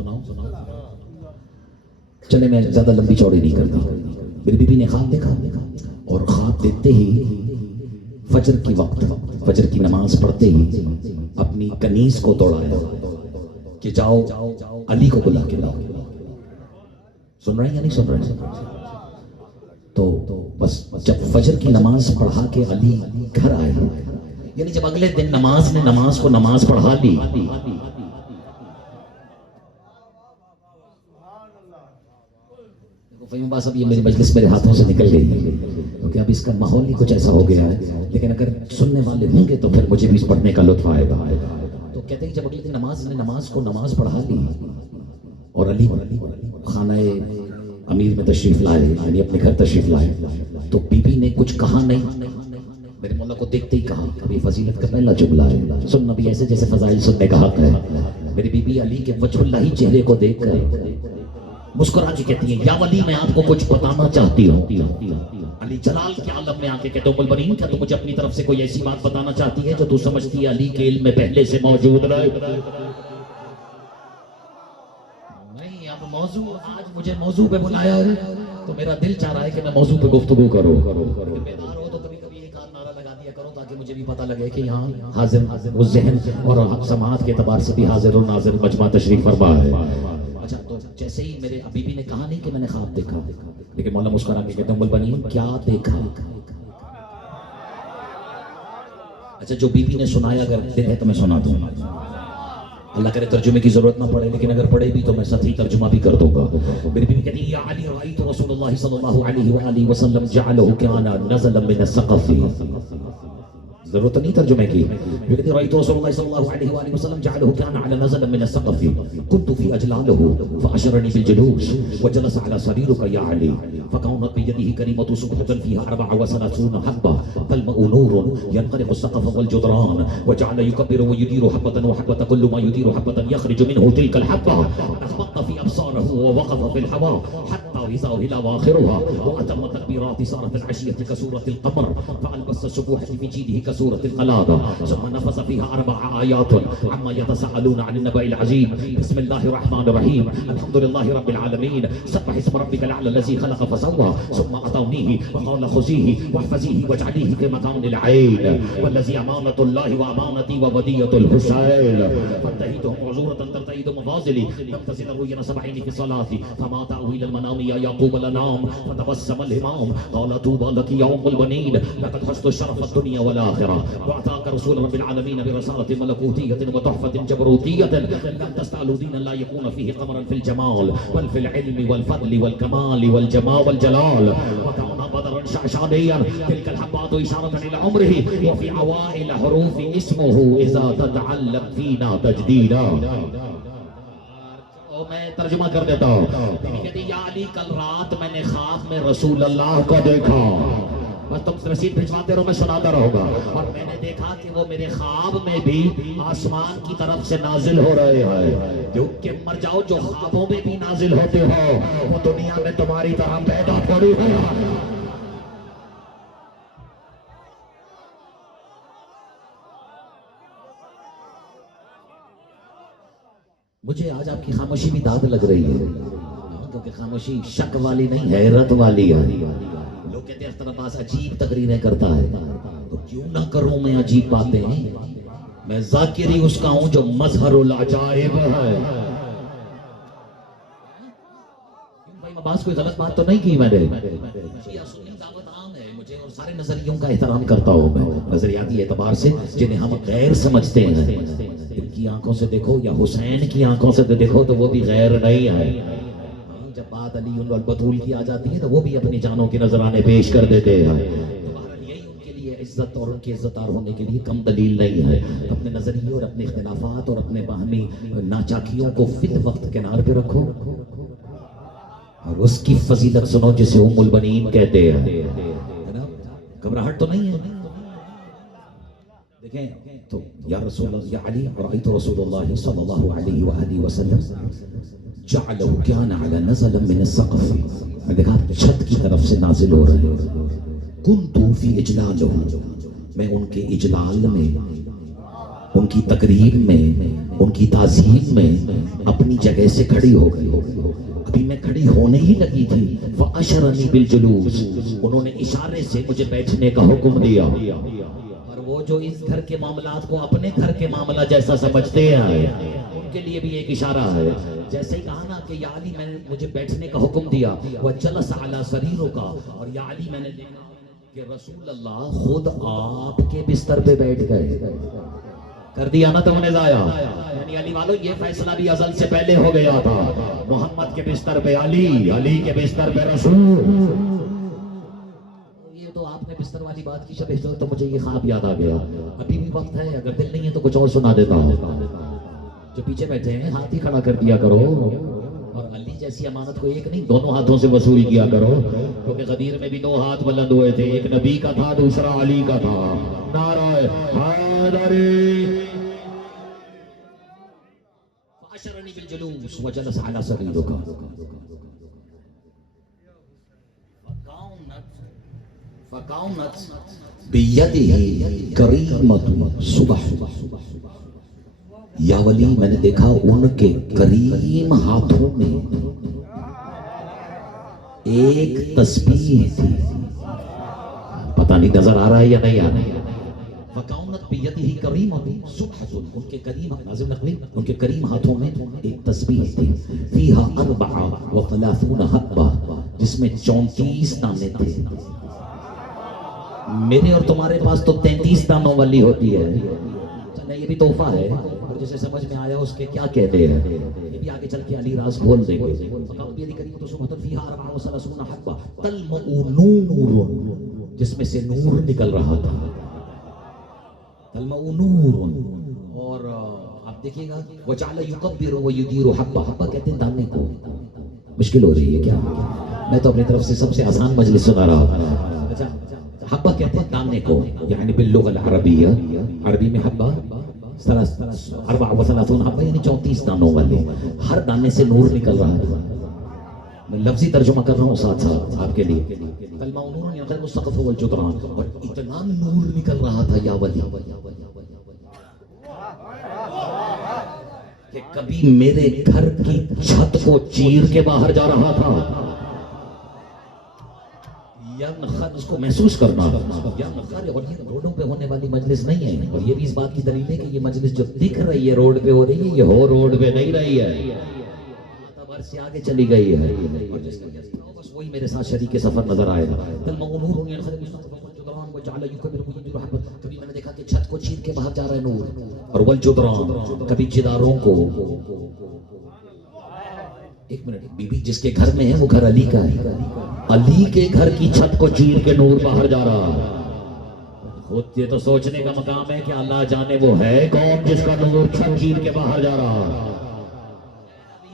چلے میں زیادہ لمبی چوڑی نہیں کرتا. میری بیوی نے خواب دیکھا اور خواب دیکھتے ہی فجر کی وقت, فجر کی نماز پڑھتے ہی اپنی کنیز کو توڑایا کہ جاؤ علی کو بلا کے لاؤ. سن رہے ہیں یا نہیں سن رہے ہیں؟ تو بس جب فجر کی نماز پڑھا کے علی گھر آئے, یعنی جب اگلے دن نماز کو نماز پڑھا لی, بس اب یہ میری مجلس میرے ہاتھوں سے نکل گئی کیونکہ اب اس کا ماحول ہی کچھ ایسا ہو گیا ہے. لیکن اگر سننے والے ہوں گے تو پھر مجھے بھی اس پڑھنے کا لطف آئے گا. تو کہتے ہیں جب اگلے دن نماز پڑھا لی اور علی خانہ امیر میں تشریف لائے, یعنی اپنے گھر تشریف لائے, تو بی بی نے کچھ کہا نہیں. میرے مولا کو دیکھتے ہی کہا ابھی فضیلت کا پہلا جملہ ہے, سننا بھی ایسے جیسے فضائل سننے کا حق ہے. میری بی بی علی کے وجہ اللہ ہی چہرے کو دیکھ کر مسکرا کے کہتی ہیں یا ولی میں آپ کو کچھ بتانا چاہتی ہوں. علی جلال کے عالم میں آ کے کہتے ام البنین کیا تو مجھے اپنی طرف سے کوئی ایسی بات بتانا چاہتی ہے جو تو سمجھتی ہے علی کے علم میں پہلے سے موجود رہے؟ نہیں, اب موضوع آج مجھے موضوع پہ بلایا ہے تو میرا دل چاہ رہا ہے کہ میں موضوع پہ گفتگو کروں. بیدار ہو تو کبھی کبھی ایک آدھ نعرہ لگا دیا کرو تاکہ مجھے بھی پتہ لگے کہ یہاں حاضر وہ ذہن اور سماعت کے اعتبار سے بھی حاضر و ناظر مجمع تشریف فرما ہے. اچھا تو جیسے ہی میرے ابھی بھی نے کہا نہیں کہ میں نے خواب دیکھا, لیکن مولا مسکرا کے کہتے ہیں ام البنین کیا دیکھا؟ اچھا جو بی بی نے سنایا اگر دل ہے تو میں سنا دوں. اللہ کرے ترجمے کی ضرورت نہ پڑے, لیکن اگر پڑے بھی تو میں ساتھ ہی ترجمہ بھی کر دوں گا. میری بیوی کہتی ہے یا علی رأیت رسول اللہ صلی اللہ علیہ وآلہ وسلم جعلہ کانا نزلا من السقف. ضرورت نہیں ترجمے کی. کہتی رأیت رسول اللہ صلی اللہ علیہ وآلہ وسلم جعلہ کانا على نزلا من السقف كنت في اجلاله فاشرني بالجلوس وجلس على سريرك يا علي فكانت بيده كريمة صبحة فيها 34 حبة تلمع نور ينقلب السقف والجدران وجعل يكبر ويدير حبة وحبة كل ما يدير حبة يخرج منه تلك الحبة أخبط في أبصاره ووقف في الهواء حتى إذا هلا آخرها وأتم التكبيرات صارت العشية كسورة القمر فألبس السبوحة في جيده كسورة القلادة ثم نفس فيها 4 آيات عما يتساءلون عن النبأ العظيم. بسم الله الرحمن الرحيم الحمد لله رب العالمين سبح اسم ربك الأعلى الذي خلق فسوى ثم أتونيه وقال خذيه واحفظيه واجعليه في مكان العين والذي أمانة الله وأمانتي وودية الحسين فانتهيتهم عذورة ترتئد مفاصلي لم تصل الرؤيا 70 في صلاتي فما تأويل المنام يا يعقوب لنام فتبسم الإمام قال طوبى لك يا أم البنين لقد حزت الشرف الدنيا والآخرة وأعطاك رسول رب العالمين برسالة ملكوتية وتحفة جبروتية لم تستعلوا دينا لا يكون فيه قمرا في الجمال بل في العلم والفضل والكمال والجمال والجلال وكان بدر شعشعبيا تلك الحبات إشارة إلى عمره وفي أوائل حروف اسمه إذا تتعلق فينا تجديدا. میں ترجمہ کر دیتا ہوں. کہتی یا علی کل رات میں نے خواب میں رسول اللہ کو دیکھا. بس تم رسید بھجواتے رہو میں سناتا رہوں گا. اور میں نے دیکھا کہ وہ میرے خواب میں بھی آسمان کی طرف سے نازل ہو رہے ہیں. جو کہ مر جاؤ جو خوابوں میں بھی نازل ہوتے ہو وہ دنیا میں تمہاری طرح پیدا تھوڑی ہو. مجھے آج آپ کی خاموشی بھی داد لگ رہی ہے کیونکہ خاموشی شک والی نہیں حیرت والی ہے. لوگ کہتے ہیں اختر عباس عجیب تقریریں کرتا ہے تو کیوں نہ کروں میں عجیب باتیں. میں ذاکری اس کا ہوں جو مظہر العجائب ہے. بھائی عباس کوئی غلط بات تو نہیں کی میں نے. دعوت عام ہے مجھے اور سارے نظریوں کا احترام کرتا ہوں میں نظریاتی اعتبار سے جنہیں ہم غیر سمجھتے ہیں. ان کی آنکھوں سے دیکھو یا حسین کی آنکھوں سے دیکھو تو وہ بھی غیر نہیں ہے. جب بات علی البتول کی آ جاتی ہے تو وہ بھی اپنی جانوں کے نذرانے پیش کر دیتے ہیں. یہی ان کے لیے عزت اور ان کے عزتدار ہونے کے لیے کم دلیل نہیں ہے. اپنے نظریے اور اپنے اختلافات اور اپنے باہمی ناچاکیوں کو فی وقت کنار پہ رکھو اور اس کی فضیلت سنو جسے ام البنین کہتے ہیں. گھبراہٹ تو نہیں ہے. دیکھیں تو یا رسول اللہ یا علی رأیت رسول اللہ صلی اللہ علیہ وآلہ وسلم جعلہ کان علی نزل من السقف. میں دیکھا چھت کی طرف سے نازل ہو رہے. کنت فی اجلالہ میں ان کے اجلال میں ان کی تقریب میں ان کی تعظیم میں اپنی جگہ سے کھڑی ہو گئی. ابھی میں کھڑی ہونے ہی لگی تھی فاشرنی بالجلوس. انہوں نے اشارے سے مجھے بیٹھنے کا حکم دیا. وہ جو اس گھر کے معاملات کو اپنے گھر کے معاملہ جیسا سمجھتے ہیں ان کے لیے بھی ایک اشارہ ہے. جیسے ہی کہا نا کہ یا علی میں نے مجھے بیٹھنے کا حکم دیا وجلس علی سریرہ کا اور یا علی میں نے دیکھا کہ رسول اللہ خود آپ کے بستر پہ بیٹھ گئے. کر دیا نا تم نے ضائع. یعنی علی والو یہ فیصلہ بھی ازل سے پہلے ہو گیا تھا. محمد کے بستر پہ علی, علی کے بستر پہ رسول. تو آپ نے بستر والی بات کی شب تو مجھے یہ خواب یاد آ گیا. ابھی بھی وقت ہے اگر دل نہیں ہے تو کچھ اور سنا دیتا ہوں. جو پیچھے بیٹھے ہیں ہاتھ ہی کھڑا کر دیا کرو اور علی جیسی امانت کو ایک نہیں دونوں ہاتھوں سے وصول کیا کرو کیونکہ غدیر میں بھی 2 ہاتھ بلند ہوئے تھے. ایک نبی کا تھا دوسرا علی کا تھا. نعرہ حیدری. فاشرنی بالجلوس وجلس علی سریرہ. فَكَانَتْ بِيَدِهِ كَرِيمَةٌ صُبَحٌ. یا ولی میں نے دیکھا ان کے کریم ہاتھوں میں ایک تسبیح تھی. پتہ نہیں نظر آ رہا ہے یا نہیں آ رہا ہے. فَكَانَتْ بِيَدِهِ كَرِيمَةٌ صُبْحَةٌ. ان کے کریم ناظم نقوی ان کے کریم ہاتھوں میں ایک تسبیح تھی. فِيهَا 34 حبّہ جس میں 34 دانے تھے. میرے اور تمہارے پاس تو 33 دانوں والی ہوتی ہے. چلے یہ بھی تحفہ ہے اور جسے سمجھ میں آیا اس کے کیا کہتے ہیں یہ بھی آگے چل کے علی راز کھول دیں گے. جس میں سے نور نکل رہا تھا. تلمع نور. اور آپ دیکھیے گا وجعل یکبر ویدیر حبہ. حبہ کہتے ہیں دانے کو. مشکل ہو رہی ہے کیا؟ میں تو اپنی طرف سے سب سے آسان مجلس سنا رہا. اچھا حبہ کہتے ہیں دانے کو یعنی باللغہ العربیہ. عربی میں حبہ 34 حبہ یعنی 34 دانوں والے. ہر دانے سے نور نکل رہا تھا. میں لفظی ترجمہ کر رہا ہوں ساتھ ساتھ آپ کے لیے. کلمہ نور یعنی السقف والجدران. اور اتنا نور نکل رہا تھا یا ولی کہ کبھی میرے گھر کی چھت کو چیر کے باہر جا رہا تھا. اس کو محسوس کرنا. اور یہ روڈوں پہ ہونے والی مجلس نہیں ہے. اور یہ بھی اس بات کی دلیل ہے کہ یہ مجلس جو دکھ رہی ہے روڈ پہ ہو رہی ہے یہ ہو روڈ پہ نہیں رہی ہے. اعتبار سے آگے چلی گئی ہے. بس وہی میرے ساتھ شریک سفر نظر آئے گا. کبھی میں نے دیکھا کہ چھت کو چیر کے باہر جا رہا ہے نور. اور والجدران کبھی جداروں کو. ایک منٹ. بی بی جس کے گھر میں ہے وہ گھر علی کا ہے. علی کے گھر کی چھت کو چیر کے نور باہر جا رہا. خود یہ تو سوچنے کا مقام ہے کہ اللہ جانے وہ ہے کون جس کا نور چھت چیر کے باہر جا رہا.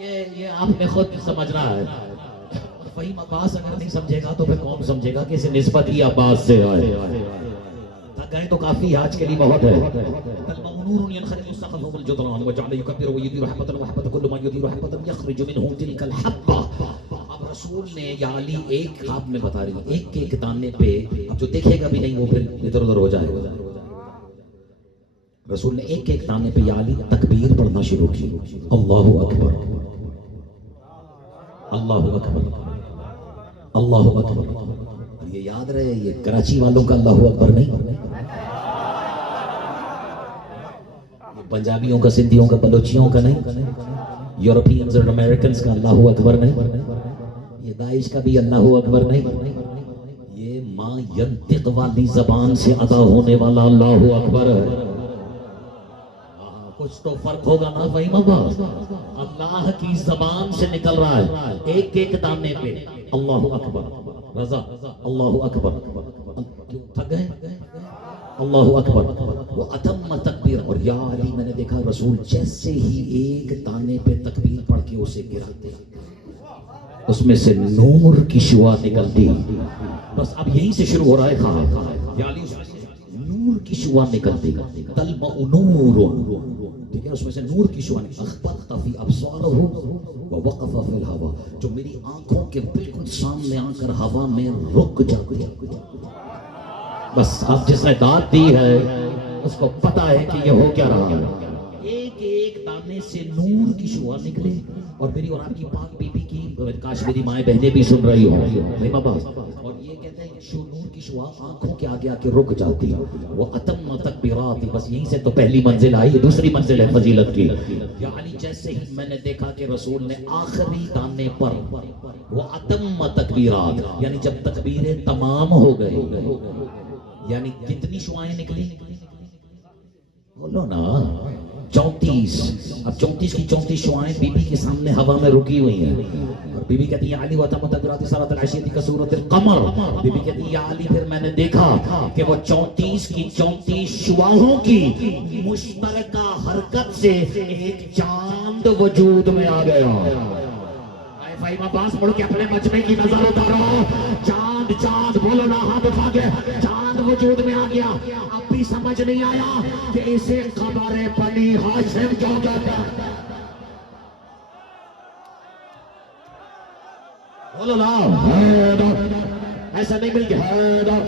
یہ آپ نے خود سمجھنا ہے. فہیم عباس اگر نہیں سمجھے گا تو پھر کون سمجھے گا کہ اسے نسبت ہی عباس سے آئے. تھک گئے تو کافی آج کے لیے بہت ہے. نور ينخرج السقف والجدران وجعل يكبر ويدير حبة وحبة كل ما يدير حبة يخرج منه تلك الحبة. اب رسول نے یا علی ایک خواب میں بتا رہی ہوں ایک ایک دانے پہ اب جو دیکھے گا بھی نہیں وہ پھر ادھر ادھر ہو جائے گا. رسول نے ایک ایک دانے پہ یا علی تکبیر پڑھنا شروع کی. اللہ اکبر اللہ اکبر اللہ اکبر. یہ یاد رہے یہ کراچی والوں کا اللہ اکبر نہیں, پنجابیوں کا, سندھیوں کا, بلوچیوں کا نہیں, یورپینز اور امریکنز کا اللہ اکبر نہیں, یہ داعش کا بھی اللہ اکبر نہیں, یہ ما ینطق والی زبان سے ادا ہونے والا اللہ اکبر ہے. کچھ تو فرق ہوگا نا بھائی عباس. اللہ کی زبان سے نکل رہا ہے ایک ایک دانے پہ اللہ اکبر. رضا اللہ اکبر. کیوں تھک گئے؟ اللہ اکبر. وہ اتم تکبیر. اور یا علی میں نے دیکھا رسول جیسے ہی ایک دانے پہ تکبیر پڑھ کے اسے گراتے اس میں سے نور کی شعاع نکلتی. بس اب یہیں سے شروع ہو رہا ہے خواب. یا علی نور کی شعاع نکلتی. تلمع نور, ٹھیک ہے, اس میں سے نور کی شعاع نکلتی. اخبرت فی ابصارہ ووقف فی الہوا, جو میری آنکھوں کے بالکل سامنے آ کر ہوا میں رک جاتی ہے. بس اب جس نے داد دی ہے اس کو پتا ہے کہ یہ ہو کیا رہا ہے. ایک ایک دانے سے نور کی شعاع نکلے. اور میری اور آپ کی پاک بی بی کی کاش میری مائیں بہنیں بھی سن رہی ہوں عباس. اور یہ کہتے ہیں کہ نور کی شعاع آنکھوں کے آگے آ کے رک جاتی. وہ اتم تکبیرات. بس یہیں سے تو پہلی منزل آئی. دوسری منزل ہے فضیلت کی. یا علی جیسے ہی میں نے دیکھا کہ رسول نے آخری دانے پر وہ اتم تکبیرات, یعنی جب تکبیریں تمام ہو گئی, یعنی کتنی شعائیں نکلی بولو نا 34. اب 34 کی 34 شعائیں بی بی کے سامنے ہوا میں رکی ہوئی ہیں. اور بی بی کہتی ہے علی وَتَمُّ تَكْبِيرَاتِ صَلَاةِ الْعَشِيَّةِ كَسُورَةِ الْقَمَرِ. بی بی کہتی ہے یا علی پھر میں نے دیکھا کہ وہ 34 کی 34 شعاؤں کی مشترکہ حرکت سے ایک چاند وجود میں آ گیا. فہیم عباس مڑ کے اپنے مجمع کی نظر اتارو. چاند چاند بولو نا ہاتھ اٹھا کے. چاند وجود میں آ گیا. اب بھی سمجھ نہیں آیا کہ اسے قمر بنی ہاشم کیوں کہتے ہیں. بولو نا حیدر, ایسا نہیں مل کے حیدر.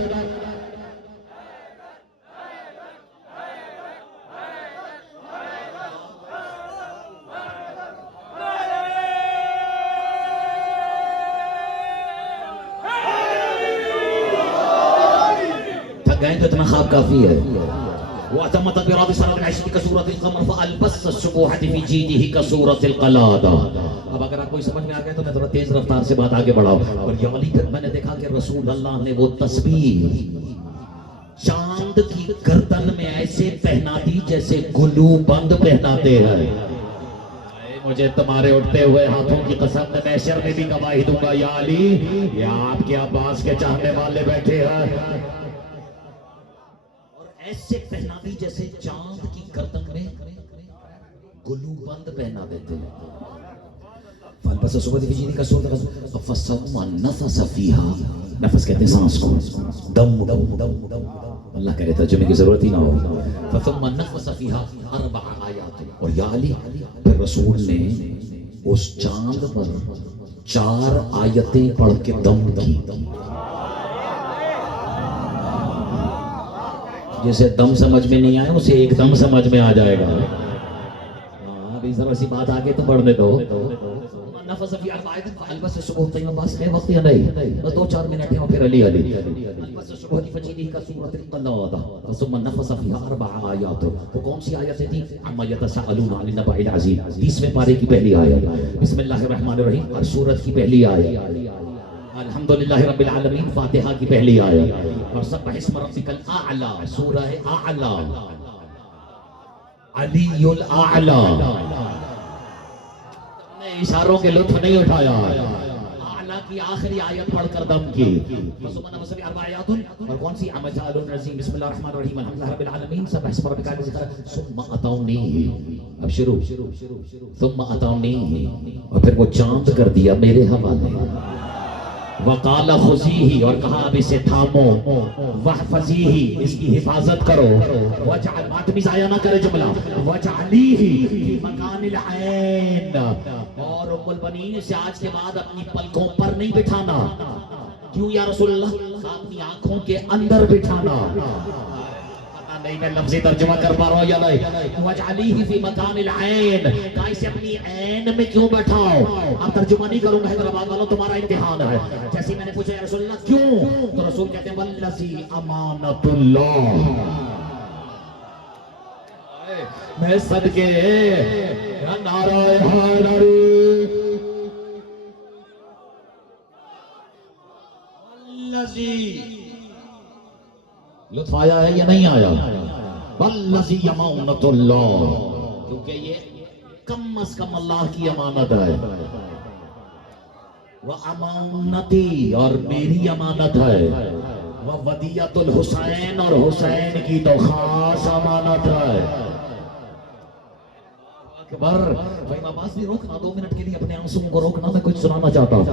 گئے تو اتنا خواب کافی ہے. وَأَتَمَّ تَكْبِيرَاتِ صَلَاةِ الْعِشْرِ كَسُورَةِ الْقَمَرِ فَأَلْبَسَ السُّبُوحَةِ فِي جِيدِهِ كَسُورَةِ الْقَلَادَةِ. اب اگر آپ کو سمجھ میں آ گیا تو میں تھوڑا تیز رفتار سے بات آگے بڑھاؤ. اور یا علی پھر میں نے دیکھا کہ رسول اللہ نے وہ تسبیح چاند کی گردن میں ایسے پہنا دی جیسے گلو بند پہناتے ہیں. مجھے تمہارے اٹھتے ہوئے ہاتھوں کی قسم میں محشر میں بھی گواہی دوں گا یا علی یہ آپ کے عباس کے چاہنے والے بیٹھے ہیں. ایسے پہنا دی جیسے چاند کی گردن میں گلو بند پہنا دیتے ہیں. فالبس صبح کی جیدی کا سورت فسوما نفس فیہا. نفس کہتے ہیں سانس کو, دم اللہ کہہ رہے ترجمے کی ضرورت ہی نہ ہو. فثم نفس فیہا 4 آیات. اور یا علی پھر رسول نے اس چاند پر 4 آیتیں پڑھ کے دم کی. جسے دم سمجھ میں نہیں آئے اسے ایک دم سمجھ میں آ جائے گا. ابھی ذرا سی بات آگے تو پڑھنے دو. نفس فی 4 آیات فالبس صبح طیب بس ہے وقت یا نہیں, 2-4 منٹ ہیں. اور پھر علی البس صبح کی فجیدہ کا سورۃ القلادہ ثم نفس فیہا 4 آیات. وہ کون سی آیتیں تھیں؟ عما یتساءلون عن النبأ العظیم 30ویں پارے کی پہلی آیت. بسم اللہ الرحمن الرحیم اور سورت کی پہلی آیت. الحمدللہ رب العالمین فاتحہ کی پہلی آیت. اور سبح اسم ربک الاعلی سورہ اعلی علی الاعلی. اشاروں کے لطف نہیں اٹھایا. اعلیٰ کی آخری آیت پڑھ کر دم کی. اور کون سی؟ بسم اللہ الرحمن الرحیم الحمدللہ رب العالمین سبح اسم ربک الذی خلق ثم اتونی. اب شروع ثم اتونی، اور پھر وہ چاند کر دیا میرے حوالے. وقال خذیہ، اور کہا اب اسے تھامو. واحفظیہ، اس کی حفاظت کرو. وجعل، ماتمی ضائع نہ کرے جملہ. وجعلیہ فی مکان العین، اور ام البنین سے آج کے بعد اپنی پلکوں پر نہیں بٹھانا. کیوں یا رسول اللہ؟ اپنی آنکھوں کے اندر بٹھانا. پتہ نہیں میں لفظی ترجمہ کر پا رہا ہوں یا نہیں. وجعلیہ فی مکان العین، کہا اسے اپنی عین میں کیوں بیٹھاؤ؟ اب ترجمہ نہیں کروں گا حیدرآباد والوں، تمہارا امتحان ہے. جیسے میں نے پوچھا یا رسول اللہ کیوں، تو رسول کہتے ہیں والذی امانت اللہ. میں صدقے نعرہ حیدری. لطف آیا ہے یا نہیں آیا؟ والذی امانت اللہ، کیونکہ یہ کم از کم اللہ کی امانت ہے. وَأَمَانَتِي، اور میری امانت ہے. وَوَدِيَّةُ الحسین، اور حسین کی تو خاص امانت ہے. اکبر. بھائی عباس بھی روکنا 2 منٹ کے لیے، اپنے آنسوؤں کو روکنا، میں کچھ سنانا چاہتا ہوں.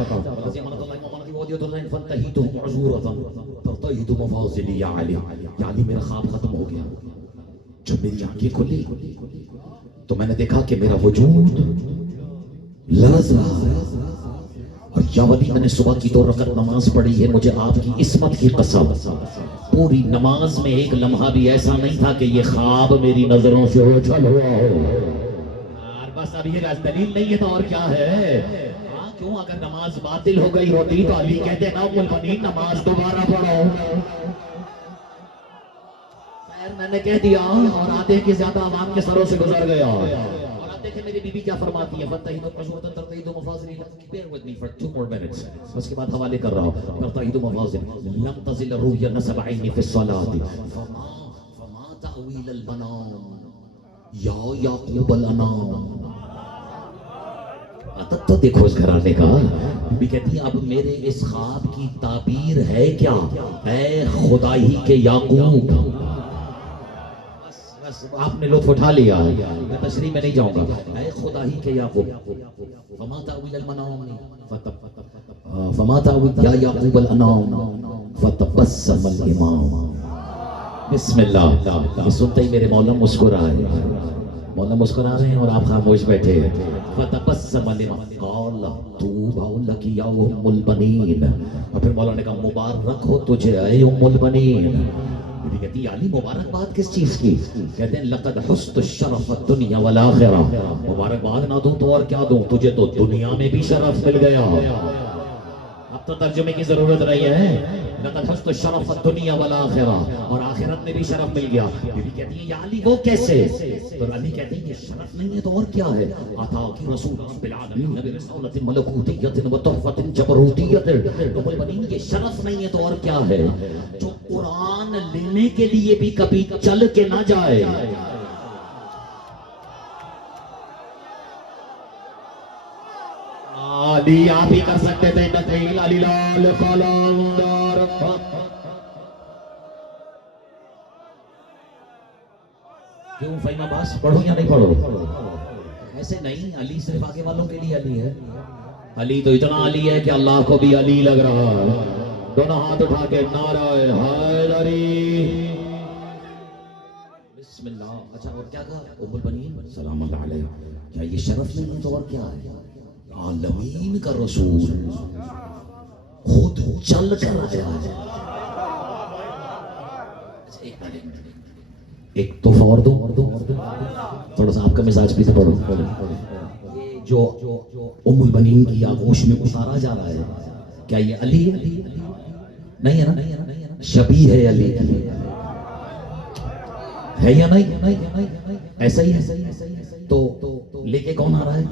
یا علی میرا خواب ختم ہو گیا. جب میری آنکھیں کھلی تو میں نے دیکھا کہ میرا وجود لرز رہا ہے. اور یا ولی، میں نے صبح کی 2 رکعت نماز پڑھی ہے، مجھے آپ کی عصمت کی قسم، پوری نماز میں ایک لمحہ بھی ایسا نہیں تھا کہ یہ خواب میری نظروں سے اوجھل ہوا ہو. بس اب یہ دلیل نہیں ہے تو اور کیا ہے؟ کیوں اگر نماز باطل ہو گئی ہوتی تو علی کہتے ہیں نا ام البنین نماز دوبارہ پڑھو. خیر میں نے کہہ دیا اور آدھے کی زیادہ عوام کے سروں سے گزر گیا. اور آپ دیکھیں میری بیوی کیا فرماتی ہے. فتحید قصورتاً ترتحید مفاضل. bear with me for 2 more minutes. اس کے بعد حوالے کر رہا ہوں. ترتحید مفاضل لم تزل الرؤیا نصب عینی فی الصلاة فما تأویل البنام یا یعقوب الانام. تو دیکھو اس گھرانے کا. بھی کہتی ہیں اب میرے اس خواب کی تعبیر ہے کیا؟ اے خدائی کے یعقوب. بس آپ نے لطف اٹھا لیا، میں تشریح میں نہیں جاؤں گا. اے خدائی کے یعقوب. فما تأویل المنام فما تأویل یا یعقوب الانام فتبسم الامام. بسم اللہ. سنتے ہی میرے مولا مسکرائے. مولا مسکرا رہے ہیں اور آپ خاموش بیٹھے ہیں. فتبسم الامام قال طوبی لک یا ام البنین. اور پھر مولا نے کہا مبارک ہو تجھے اے ام البنین. بیوی کہتی ہے علی مبارکباد کس چیز کی؟ کہتے ہیں لقد حست الشرف الدنیا والآخرہ. مبارکباد نہ دوں تو اور کیا دوں، تجھے تو دنیا میں بھی شرف مل گیا. اب تو ترجمے کی ضرورت نہیں ہے. لقد حست الشرف الدنیا والآخرہ، اور آخرت میں بھی شرف مل گیا. بیوی کہتی ہے یا علی وہ کیسے؟ تو علی کہتے ہیں یہ شرف نہیں ہے تو اور کیا ہے؟ عطاکی رسول رب العالمین برسالۃ ملکوتیۃ و تحفۃ جبروتیۃ. ام البنین یہ شرف نہیں ہے تو اور کیا ہے؟ جو قرآن لینے کے لیے بھی کبھی چل کے نہ جائے. علی آپ ہی کر سکتے تھے تقلیل. علی لال قلندر. کیوں فہیم عباس پڑھو یا نہیں پڑھو؟ ایسے نہیں، علی صرف آگے والوں کے لیے علی ہے. علی تو اتنا علی ہے کہ اللہ کو بھی علی لگ رہا ہے. دونوں ہاتھ اٹھا کے نعرہ حیدری. بسم اللہ. اچھا اور کیا کہا؟ ام البنین سلام اللہ علیہ. کیا یہ شرف نہیں ہے تو اور کیا ہے؟ عالمین کا رسول خود چل کر آیا ہے. ایک تو اور دو تھوڑا سا آپ کا مزاج بھی تو پڑھو. جو ام البنین کی آغوش میں اتارا جا رہا ہے کیا یہ علی نہیں ہے نا؟ شبیہ ہے علی ہے یا نہیں؟ ایسا ہی ہے. تو لے کے کون آ رہا ہے؟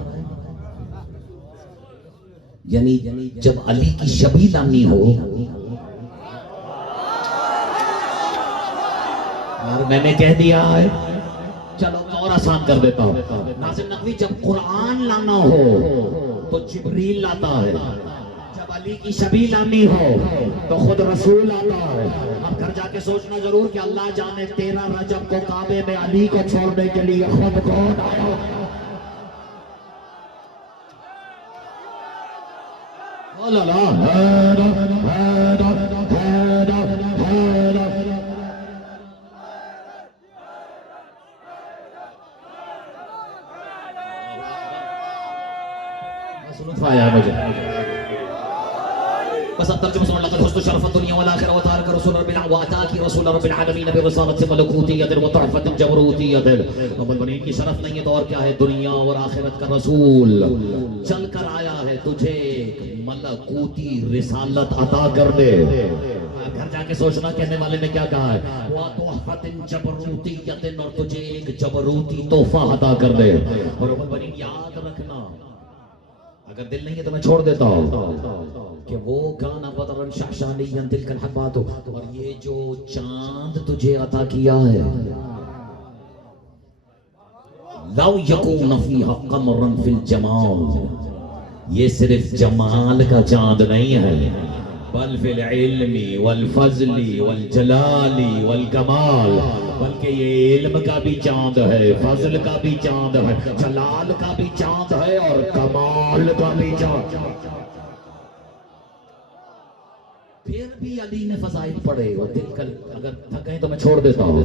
یعنی جب علی کی شبیہ لانی ہو. اور میں نے کہہ دیا ہے، چلو میں اور آسان کر دیتا ہوں. ناظم نقوی جب قرآن لانا ہو تو جبریل لاتا ہے. جب علی کی شبیہ لانی ہو تو خود رسول آتا ہے. اب گھر جا کے سوچنا ضرور کہ اللہ جانے 13 رجب کو کعبے میں علی کو چھوڑنے کے لیے خود کون آیا. آیا مجھے بس اب ترجمہ سن لقد حسن شرف الدنيا والآخرة وتارك رسول رب العالمين واتاك رسول رب العالمين برسالة ملكوتية وطرفة جبروتية. اب بنین کی شرف نہیں ہے تو اور کیا ہے؟ دنیا اور آخرت کا رسول چل کر آیا ہے تجھے ایک ملکوتی رسالت عطا کر دے. گھر جا کے سوچنا کہنے والے نے کیا کہا ہے؟ وَطُحْفَةٍ جَبْرُوتِيَّةٍ، اور تجھے ایک جبروتی تحفہ عطا کر دے. اور اب بنین یاد رکھنا، اگر دل نہیں ہے تو میں چھوڑ دیتا ہوں کہ وہ کانا بدرن شعشانیاں تلک الحبات، اور یہ جو چاند تجھے عطا کیا ہے لو یکون فیہا قمرا فی الجمال، یہ صرف جمال کا چاند نہیں ہے بل فی العلم والفضل والجلال والکمال، بلکہ یہ علم کا بھی چاند ہے، فضل کا بھی چاند ہے، جلال کا بھی چاند ہے اور کمال کا بھی چاند. پھر بھی علی نے فضائل پڑھے اور دل کر اگر تھک گئے تو میں چھوڑ دیتا ہوں.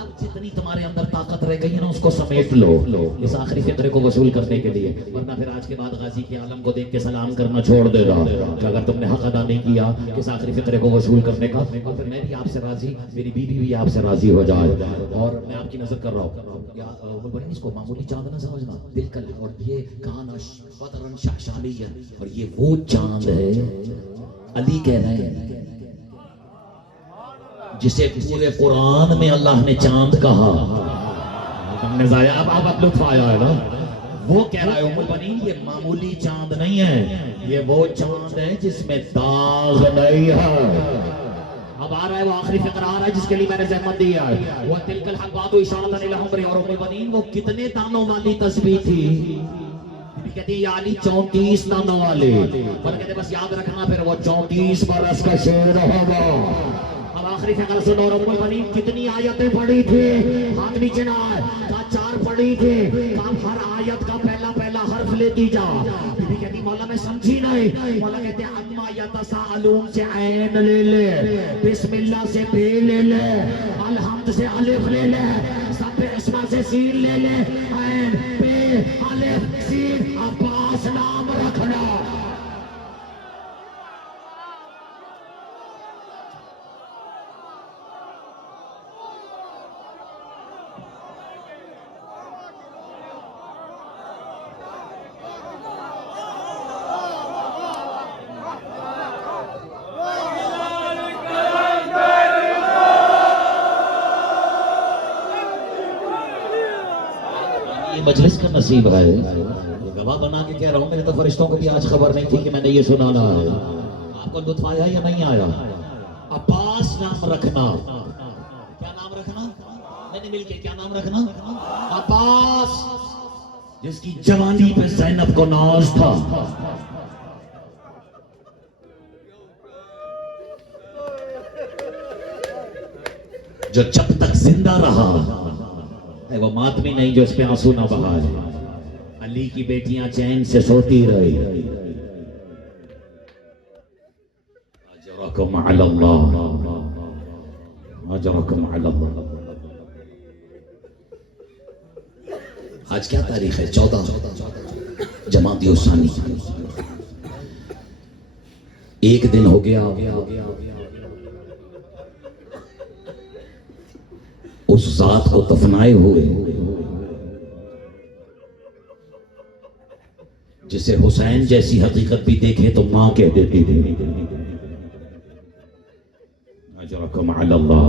اب جتنی تمہارے اندر طاقت رہ گئی ہے نا اس کو سمیٹ لو اس آخری فقرے کو وصول کرنے کے لیے، ورنہ پھر آج کے بعد غازی کے عالم کو دیکھ کے سلام کرنا چھوڑ دے رہا کہ اگر تم نے حق ادا نہیں کیا اس آخری فقرے کو وصول کرنے کا، اور پھر میں بھی آپ سے راضی، میری بیوی بھی آپ سے راضی ہو جائے. اور میں آپ کی نظر کر رہا ہوں اس کو معمولی چاند نہ سمجھنا، دل کر. اور یہ کانا بدرن شعشانیہ، اور یہ وہ چاند ہے علی کہہ رہے ہیں جسے پورے قرآن میں اللہ نے چاند کہا. ہم نے ضائع اب لطف آیا ہے نا. وہ کہہ رہا ہے ام البنین یہ معمولی چاند نہیں ہے، یہ وہ چاند ہے جس میں داغ نہیں ہے. اب آ رہا ہے وہ آخری فقرہ آ رہا ہے جس کے لیے میں نے زحمت دیا ہے. وَتِلْكَ الْحَبَّاتُ إِشَارَةً إِلَى الْعُمْرِ، اور ام البنین وہ کتنے دانوں والی تسبیح تھی؟ کہتے ہیں یا علی 34 دانوں والے، پر کہتے بس یاد رکھنا پھر وہ 34 برس کا شعر ہوگا. اب آخری فقرہ سنو. اور ام البنین کتنی آیتیں پڑھی تھی؟ ہاتھ نیچے نہ آئے. کہا 4 پڑھی تھی. کہا ہر آیت کا پہلا پہلا حرف لیتی جا. بی بی کہتی مولا میں سمجھی نہیں. مولا کہتے ہیں اما یتساءلون سے عین لے لے، بسم اللہ سے بے لے لے، الحمد سے الف لے لے، سب اسما سے سین لے لے، عین بے الف سین، عباس نام رکھنا. مجلس کا نصیب ہے، گواہ بنا کے کہہ رہا ہوں، میرے تو فرشتوں کو بھی آج خبر نہیں تھی کہ میں نے یہ سنانا ہے. آپ کو لطف آیا یا نہیں آیا؟ عباس نام رکھنا. کیا نام رکھنا؟ نہیں مل کے کیا نام رکھنا؟ عباس، جس کی جوانی پہ زینب کو ناز تھا. جو جب تک زندہ رہا وہ ماتمی نہیں جو اس پہ آنسو نہ بہا ہے. علی کی بیٹیاں چین سے سوتی رہی. اجرکم علی اللہ، اجرکم علی اللہ. آج کیا تاریخ ہے؟ 14 جمادی الثانی. ایک دن ہو گیا اس ذات کو دفنائے ہوئے جسے حسین جیسی حقیقت بھی دیکھے تو ماں کہہ دیتی تھی. اجرکم علی اللہ.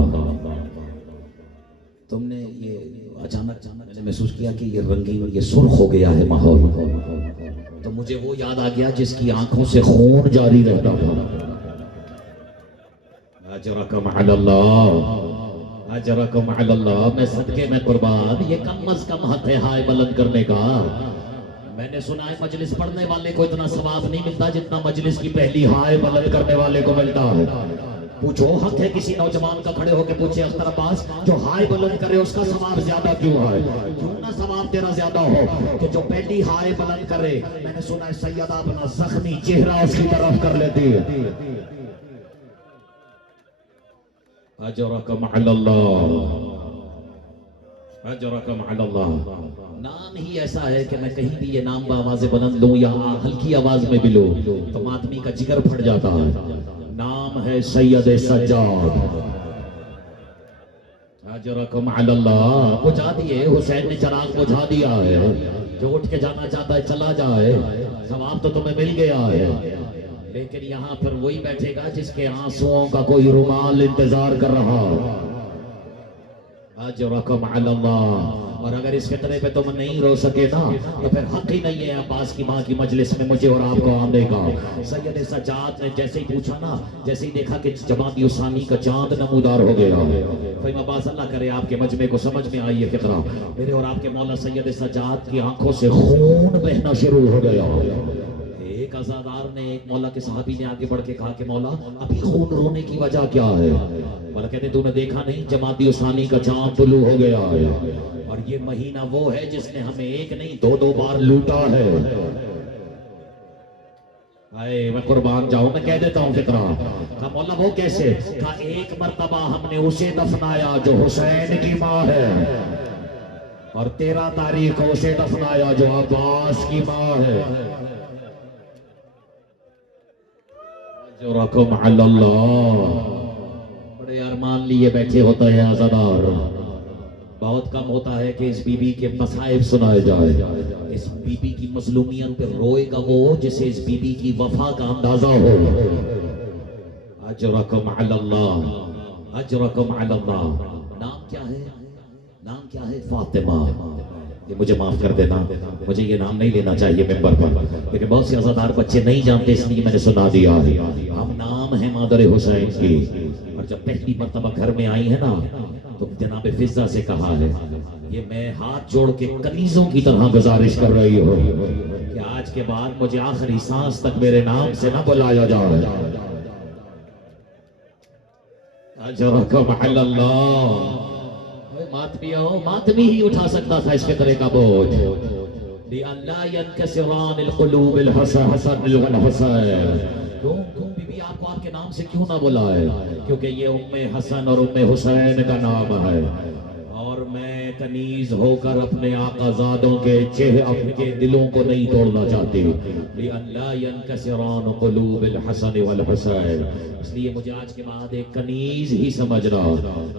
تم نے یہ اچانک میں نے محسوس کیا کہ یہ رنگین، یہ سرخ ہو گیا ہے ماحول، تو مجھے وہ یاد آ گیا جس کی آنکھوں سے خون جاری رہتا تھا. اجرکم علی اللہ، اجرکم علی اللہ. میں صدقے میں قربان، یہ کم از کم حق ہے ہائے بلند کرنے کا. میں نے سنا ہے مجلس پڑھنے والے کو اتنا ثواب نہیں ملتا جتنا مجلس کی پہلی ہائے بلند کرنے والے کو ملتا ہے. پوچھو حق ہے کسی نوجوان کا کھڑے ہو کے پوچھے اختر عباس جو ہائے بلند کرے اس کا ثواب زیادہ کیوں ہے؟ کیوں نہ ثواب تیرا زیادہ ہو کہ جو پہلی ہائے بلند کرے. میں نے سنا ہے سیدہ اپنا زخمی چہرہ اس کی طرف کر لیتی ہے. اجرکم علی اللہ، اجرکم علی اللہ. نام ہی ایسا ہے کہ میں کہیں بھی یہ نام بآواز بلند لوں یا ہلکی آواز میں بھی لوں تو آدمی کا جگر پھٹ جاتا ہے. نام ہے سید سجاد. اجرکم علی اللہ. بجھا دیے، حسین نے چراغ بجھا دیا ہے. جو اٹھ کے جانا چاہتا ہے چلا جائے، ثواب تو تمہیں مل گیا ہے. لیکن یہاں پھر وہی بیٹھے گا جس کے آنسوؤں کا کوئی رومال انتظار کر رہا. اجرکم علی اللہ. اور اگر اس فطرے پہ تم نہیں رو سکے نا تو پھر حق ہی نہیں ہے عباس کی ماں کی مجلس میں مجھے اور آپ کو آنے کا. سید سجاد نے جیسے ہی پوچھا نا، جیسے ہی دیکھا کہ جمادی ثانی کا چاند نمودار ہو گیا. فہم عباس اللہ کرے آپ کے مجمع کو سمجھ میں آئی ہے فقرہ. میرے اور آپ کے مولا سید سجاد کی آنکھوں سے خون بہنا شروع ہو گیا. ایک عزادار نے، ایک مولا کے صحابی نے آگے بڑھ کے کہا کہ مولا ابھی خون رونے کی وجہ کیا ہے؟ مولا کہتے تو نے دیکھا نہیں جمادی ثانی کا چاند طلوع ہو گیا ہے اور یہ مہینہ وہ ہے جس نے ہمیں ایک نہیں دو بار لوٹا ہے. اے میں قربان جاؤں، میں کہہ دیتا ہوں فطرہ. کہا مولا وہ کیسے؟ کہا ایک مرتبہ ہم نے اسے دفنایا جو حسین کی ماں ہے، اور 13 تاریخ کو اسے دفنایا جو عباس کی ماں ہے. اجرکم علی اللہ. بڑے ارمان لیے بیٹھے ہوتا ہے عزادار. بہت کم ہوتا ہے کہ اس بی بی کے مصائب سنائے جائے. اس بی بی کی مظلومیت پہ روئے گا وہ جسے اس بی بی کی وفا کا اندازہ ہو. اجرکم علی اللہ، اجرکم علی اللہ. نام کیا ہے؟ نام کیا ہے؟ فاطمہ. یہ مجھے معاف کر دینا، مجھے یہ نام نہیں لینا چاہیے ممبر پر، لیکن بہت سے عزادار بچے نہیں جانتے اس لیے میں نے سنا دیا. ہم نام ہے مادر حسین کی. اور جب پہلی مرتبہ گھر میں آئی ہے نا تو جناب فضہ سے کہا ہے یہ میں ہاتھ جوڑ کے کنیزوں کی طرح گزارش کر رہی ہوں کہ آج کے بعد مجھے آخری سانس تک میرے نام سے نہ بلایا جائے. اجرکم علی اللہ. ماتمی ہو، ماتمی ہی اٹھا سکتا تھا اس کے طرح کا بوجھ. لِأَلَّا يَنْكَسِرَانِ الْقُلُوبِ الْحَسَنِ الْحَسَنِ. کیوں بی بی آپ کو آپ کے نام سے کیوں نہ بلائے؟ کیونکہ یہ ام حسن اور ام حسین کا نام ہے، اور میں کنیز ہو کر اپنے آقا زادوں کے اپنے کے دلوں کو نہیں توڑنا چاہتی. لِأَلَّا يَنْكَسِرَانِ قُلُوبِ الْحَسَنِ وَالْحُسَيْنِ. اس لیے مجھے آج کے بعد ایک کنیز ہی سمجھنا.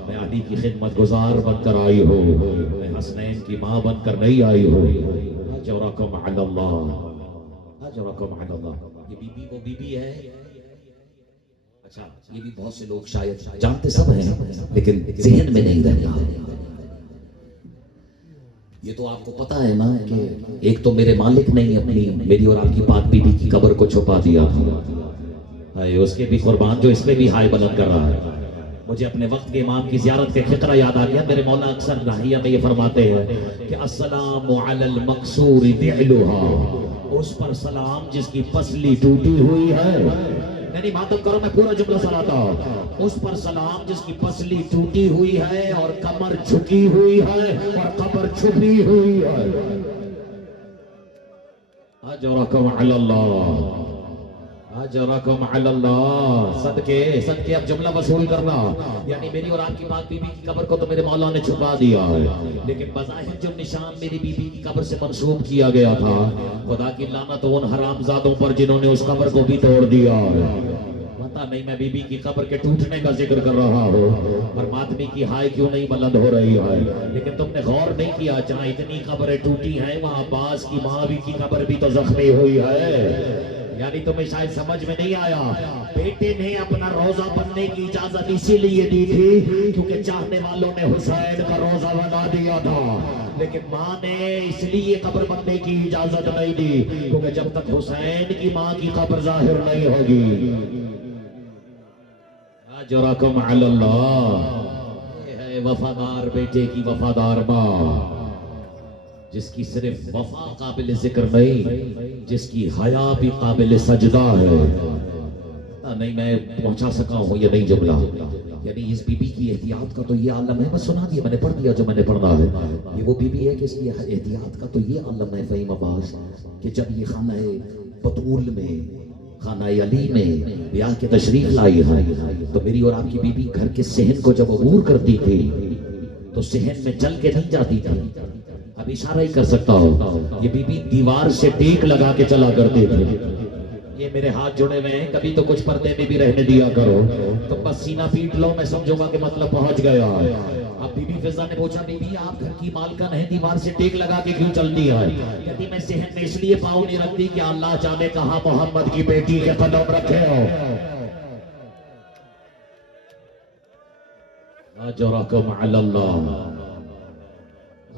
میں علی کی خدمت گزار بن کر آئی ہوں، میں حسنین کی ماں بن کر نہیں آئی ہوں. اجرکم علی اللہ، اجرکم علی اللہ. یہ بی بی وہ بی بی ہے. اچھا یہ بھی بہت سے لوگ شاید جانتے سب ہیں لیکن ذہن میں نہیں رہتا. یہ تو آپ کو پتا ہے نا کہ ایک تو میرے مالک نے اپنی میری اور آپ کی پاک بی بی کی قبر کو چھپا دیا تھا. اس کے بھی قربان جو اس پہ بھی ہائے بلند کر رہا ہے. مجھے اپنے وقت کے امام کی زیارت کے فقرہ یاد آ گیا. میرے مولا اکثر راہیہ میں یہ فرماتے ہیں کہ السلام علی المکسور دعلها. اس پر سلام جس کی پسلی ٹوٹی ہوئی ہے. نہیں ماتم کرو، میں پورا جملہ سناتا ہوں. اس پر سلام جس کی پسلی ٹوٹی ہوئی ہے اور کمر جھکی ہوئی ہے اور قبر چھپی ہوئی ہے. اجرکم علی اللہ، اجرکم علی اللہ. صدقے اب جملہ وصول کرنا. یعنی میری اور آپ کی پاک بی بی کی قبر کو تو میرے مولا نے چھپا دیا ہے، لیکن بظاہر جو نشان میری بی بی کی قبر سے منسوب کیا گیا تھا، خدا کی لعنت ان حرام زادوں پر جنہوں نے اس قبر کو بھی توڑ دیا ہے. پتا نہیں میں بی بی کی قبر کے ٹوٹنے کا ذکر کر رہا ہوں اور ماتمی کی ہائے کیوں نہیں بلند ہو رہی ہے. لیکن تم نے غور نہیں کیا جہاں اتنی قبریں ٹوٹی ہیں وہاں عباس کی ماں بھی کی قبر بھی تو زخمی ہوئی ہے. یعنی تمہیں شاید سمجھ میں نہیں آیا. بیٹے نے اپنا روزہ بننے کی اجازت اسی لیے دی تھی کیونکہ چاہنے والوں نے حسین کا روزہ بنا دیا تھا، لیکن ماں نے اس لیے قبر بننے کی اجازت نہیں دی کیونکہ جب تک حسین کی ماں کی قبر ظاہر نہیں ہوگی. اجرکم علی اللہ. یہ ہے وفادار بیٹے کی وفادار ماں. جس کی صرف وفا قابل ذکر نہیں، جس کی حیا بھی قابل سجدہ ہے. نہیں میں پہنچا سکا ہوں یہ نہیں جملہ. یعنی اس بی بی کی احتیاط کا تو یہ عالم ہے. بس سنا دیا میں نے، پڑھ دیا جو میں نے پڑھنا ہے. یہ وہ بی بی ہے کہ اس کی احتیاط کا تو یہ عالم ہے فہیم عباس، کہ جب یہ خانہ بطول میں، خانہ علی میں بیاہ کے تشریف لائی ہے تو میری اور آپ کی بی بی گھر کے صحن کو جب عبور کرتی تھی تو صحن میں چل کے نہیں جاتی تھی. اب اشارہ ہی کر سکتا ہوں، یہ بی بی دیوار سے ٹیک لگا کے چلا کرتے تھے. یہ میرے ہاتھ جڑے ہوئے ہیں، کبھی تو کچھ پردے میں بھی رہنے دیا کرو. تو بس سینہ پیٹ لو، میں سمجھوں گا کہ مطلب پہنچ گیا. اب بی بی فضا نے پوچھا، بی بی آپ گھر کی مالکن ہیں، دیوار سے ٹیک لگا کے کیوں چلتی ہے؟ کہتی میں صحن میں اس لیے پاؤں نہیں رکھتی کہ اللہ جانے کہاں محمد کی بیٹی کے قدم رکھے ہو. اجرکم علی اللہ،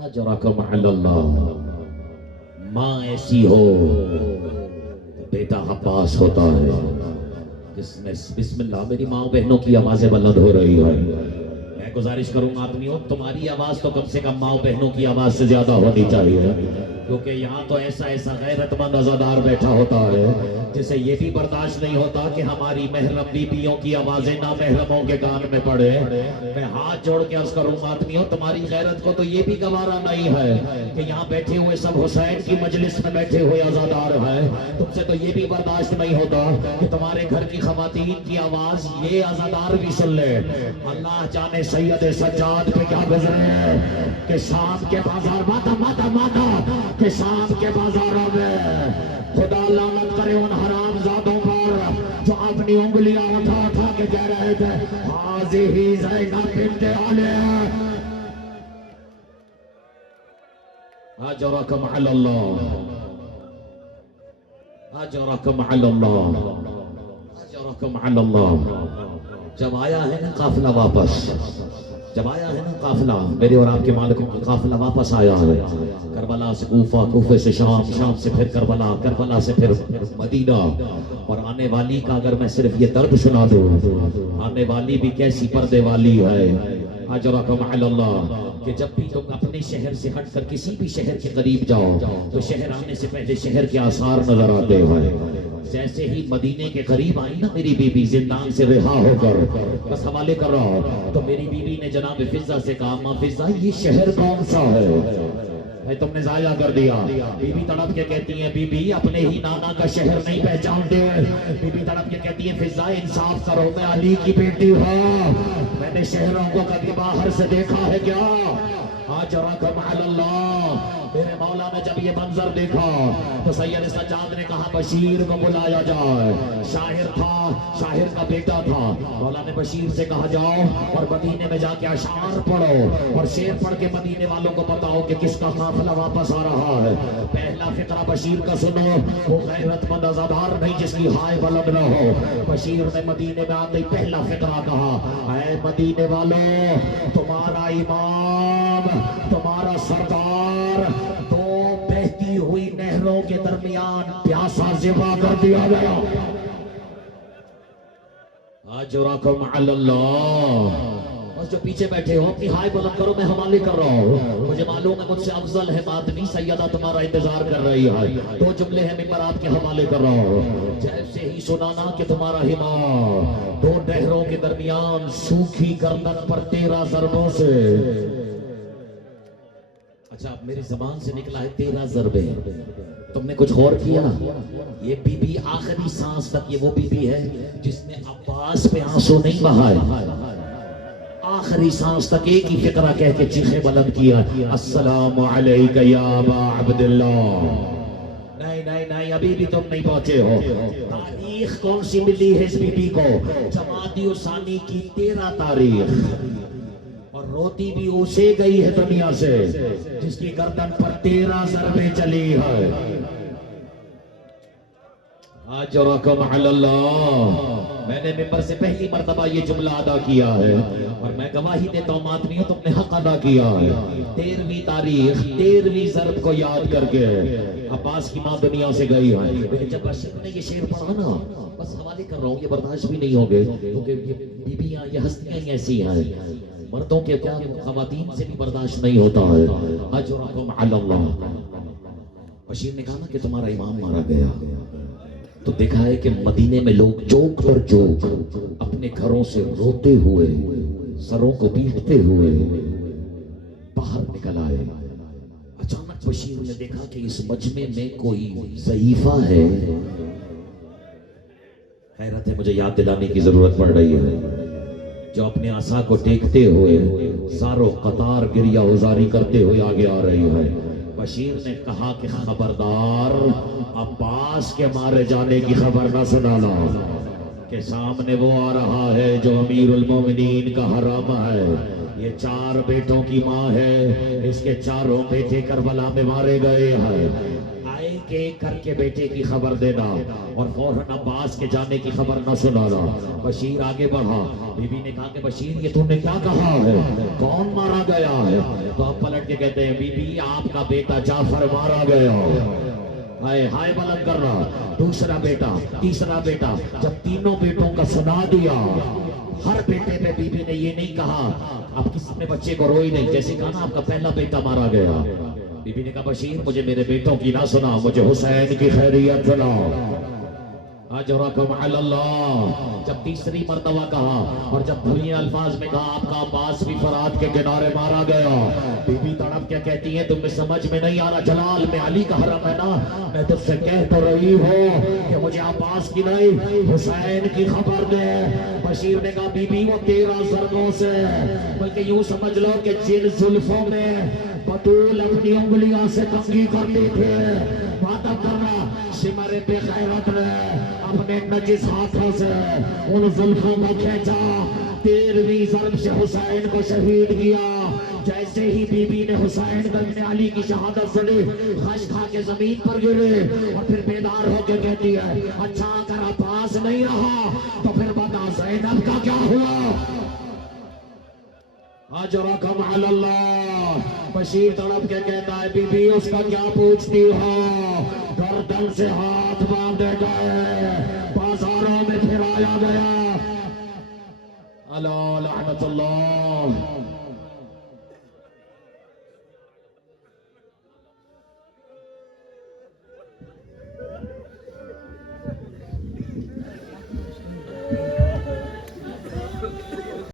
اجرکم علی اللہ. ماں ایسی ہو بیٹا عباس ہوتا ہے. جس میں بسم اللہ. میری ماں بہنوں کی آوازیں بلند ہو رہی ہے. میں گزارش کروں گا آدمیوں، تمہاری آواز تو کم سے کم ماں بہنوں کی آواز سے زیادہ ہونی چاہیے، کیونکہ یہاں تو ایسا غیرت مند عزادار بیٹھا ہوتا ہے جسے یہ بھی برداشت نہیں ہوتا کہ ہماری محرم بیویوں کی آوازیں نامحرموں کے کان میں پڑے. میں ہاتھ جوڑ کے عرض کروں آدمیوں، تمہاری غیرت کو تو یہ بھی گوارا نہیں ہے کہ یہاں بیٹھے ہوئے سب حسین کی مجلس میں بیٹھے ہوئے عزادار ہیں. تم سے تو یہ بھی برداشت نہیں ہوتا کہ تمہارے گھر کی خواتین کی آواز یہ عزادار بھی سن لے. اللہ جانے سید سجاد پہ کیا گزرے کہ شام کے بازار ماتا کہ شام کے بازاروں میں خدا لعنت کرے ان حرام زادوں پر جو اپنی انگلیاں اٹھا کے کہہ رہے تھے حاضی زینب بنت علی اجرکم علی اللہ، اجرکم علی اللہ، اجرکم علی اللہ. جب آیا ہے نا قافلہ واپس، جب آیا ہے نا قافلہ، میرے اور آپ کے مالکوں کا قافلہ واپس آیا ہے کربلا سے کوفہ، کوفے سے شام، شام سے پھر کربلا، کربلا سے پھر مدینہ. اور آنے والی کا اگر میں صرف یہ درد سنا دوں، آنے والی بھی کیسی پردے والی ہے. اجرکم علی اللہ. کہ جب بھی تم اپنے شہر سے ہٹ کر کسی بھی شہر کے قریب جاؤ تو شہر آنے سے پہلے شہر کے آثار نظر آتے ہیں. جیسے ہی مدینے کے قریب آئی نا میری بی بی زندان سے رہا ہو کر، بس حوالے کر رہا ہوں، تو میری بی بی نے جناب فضہ سے کہا، ماں فضہ یہ شہر کون سا ہے؟ تم نے ضائع کر دیا. بی بی تڑپ کے کہتی ہیں، بی بی اپنے ہی نانا کا شہر نہیں پہچانتے. بی بی تڑپ کے کہتی ہیں، فضہ انصاف کرو، میں علی کی بیٹی ہوں، میں نے شہروں کو کبھی باہر سے دیکھا ہے کیا؟ اجرکم علی اللہ. میرے مولا نے جب یہ منظر دیکھا تو سید سجاد نے کہا بشیر کو بلایا جائے. شاعر تھا، شاعر کا بیٹا تھا. مولا نے بشیر سے کہا جاؤ اور مدینے میں جا کے اشعار پڑھو اور شعر پڑھ کے مدینے والوں کو بتاؤ کہ کس کا قافلہ واپس آ رہا ہے. پہلا فقرہ بشیر کا سنو. وہ غیرت مند عزادار نہیں جس کی ہائے بلند نہ ہو. بشیر نے مدینے میں آتے ہی پہلا فقرہ کہا، اے مدینے والوں، تمہارا امام، تمہارا سردار دو بہتی ہوئی نہروں کے درمیان پیاسا ذبح کر دیا گیا. اجرکم علی اللہ. بس جو پیچھے بیٹھے ہو اپنی ہائے بلند کرو، میں حوالے کر رہا ہوں. مجھے معلوم ہے مجھ سے افضل ہے آدمی، سیدہ تمہارا انتظار کر رہی ہے. دو جملے ہیں ممبر آپ کے حوالے کر رہا ہوں. جیسے ہی سنانا کہ تمہارا امام دو نہروں کے درمیان سوکھی گردن پر 13 ضربوں سے. اچھا میری زبان سے نکلا ہے 13 ضربے. تم نے کچھ غور کیا؟ یہ بی بی آخری سانس تک یہ وہ بی بی ہے جس نے عباس پہ آنسو نہیں بہائے. آخری سانس تک ایک ہی فقرہ کہہ کے چیخے بلند کیا، السلام علیک یا ابا عبداللہ. نہیں نہیں نہیں، ابھی بھی تم نہیں پہنچے ہو. تاریخ کون سی ملی ہے اس بی بی کو؟ جمادی الثانی کی 13 تاریخ. اور روتی بھی اسے گئی ہے دنیا سے جس کی گردن پر 13 ضربیں چلی ہے. اجرکم علی اللہ. میں نے ممبر سے پہلی مرتبہ یہ جملہ ادا کیا ہے اور میں گواہی دیتا ہوں آدمیوں، تم نے حق ادا کیا ہے. 13ویں تاریخ 13ویں ضرب کو یاد کر کے عباس کی ماں دنیا سے گئی ہے. لیکن جب اشرف نے یہ شعر پڑھا نا، بس حوالے کر رہا ہوں، یہ برداشت بھی نہیں ہوگے کیونکہ یہ بیویاں، یہ ہستیاں ایسی ہیں. مردوں کے کیا خواتین سے بھی برداشت نہیں ہوتا ہے. اجرکم علی اللہ. بشیر نے کہا نا کہ تمہارا امام مارا گیا تو دیکھا ہے کہ مدینے میں لوگ چوک پر چوک اپنے گھروں سے روتے ہوئے سروں کو پیٹتے ہوئے باہر نکل آئے. اچانک بشیر نے دیکھا کہ اس مجمع میں کوئی ضعیفہ ہے. حیرت ہے، مجھے یاد دلانے کی ضرورت پڑ رہی ہے، جو اپنے عصا کو ٹیکتے ہوئے زارو قطار گریہ ازاری کرتے ہوئے آگے آ رہی ہے. بشیر نے کہا کہ خبردار، عباس کے مارے جانے کی خبر نہ سنانا، کہ سامنے وہ آ رہا ہے جو امیر المومنین کا حرام ہے. یہ 4 بیٹوں کی ماں ہے، اس کے 4 بیٹے کربلا میں مارے گئے ہیں. ایک ایک کر کے بیٹے کی خبر دینا اور فوراً عباس کے جانے کی خبر نہ سنانا. بشیر آگے بڑھا. بی بی نے کہا کہ بشیر یہ تم نے کیا کہا ہے، کون مارا گیا ہے؟ تو اب پلٹ کے کہتے ہیں بی بی آپ کا بیٹا جعفر مارا گیا. ہائے ہائے بلند کر رہا. دوسرا بیٹا، تیسرا بیٹا. جب تینوں بیٹوں کا سنا دیا، ہر بیٹے پہ بی بی نے یہ نہیں کہا اب کسی نے بچے کو روئی نہیں، جیسے کہا نا آپ کا پہلا بیٹا مارا گیا. بی بی نے کہا بشیر مجھے میرے بیٹوں کی نہ سنا، مجھے حسین کی خیریت سنا. اجرکم علی اللہ. جب تیسری مرتبہ کہا اور جب بھری الفاظ میں کہا آپ کا عباس بھی فرات کے کنارے مارا گیا، بی بی تڑپ کیا کہتی ہے تمہیں سمجھ میں نہیں آ رہا، جلال میں علی کا حرم ہے نا، میں تجھ سے کہہ تو رہی ہوں کہ مجھے عباس کی نہیں حسین کی خبر دے. بشیر نے کہا بی بی وہ 13 زرگوں سے، بلکہ یوں سمجھ لو کہ جن زلفوں میں بطول اپنی انگلیاں سے کنگھی کرتی تھے، وعدہ کرنا سمر بے غیرت نے اپنے نجس ہاتھوں سے ان زلفوں کو کھینچا، 13ویں ضرب سے حسین کو شہید کیا. جیسے ہی بی بی نے حسین کو ابن علی کی شہادت سنی، خش کھا کے زمین پر گرے اور پھر بیدار ہو کے کہتی ہے اچھا اگر عباس نہیں رہا تو پھر بتا زینب کا کیا ہوا. اجرکم علی اللہ. بشیر تڑپ کے کہتا ہے بی بی اس کا کیا پوچھتی ہو، گردن سے ہاتھ باندھے گئے، بازاروں میں پھرایا گیا. اللہ لعنت اللہ.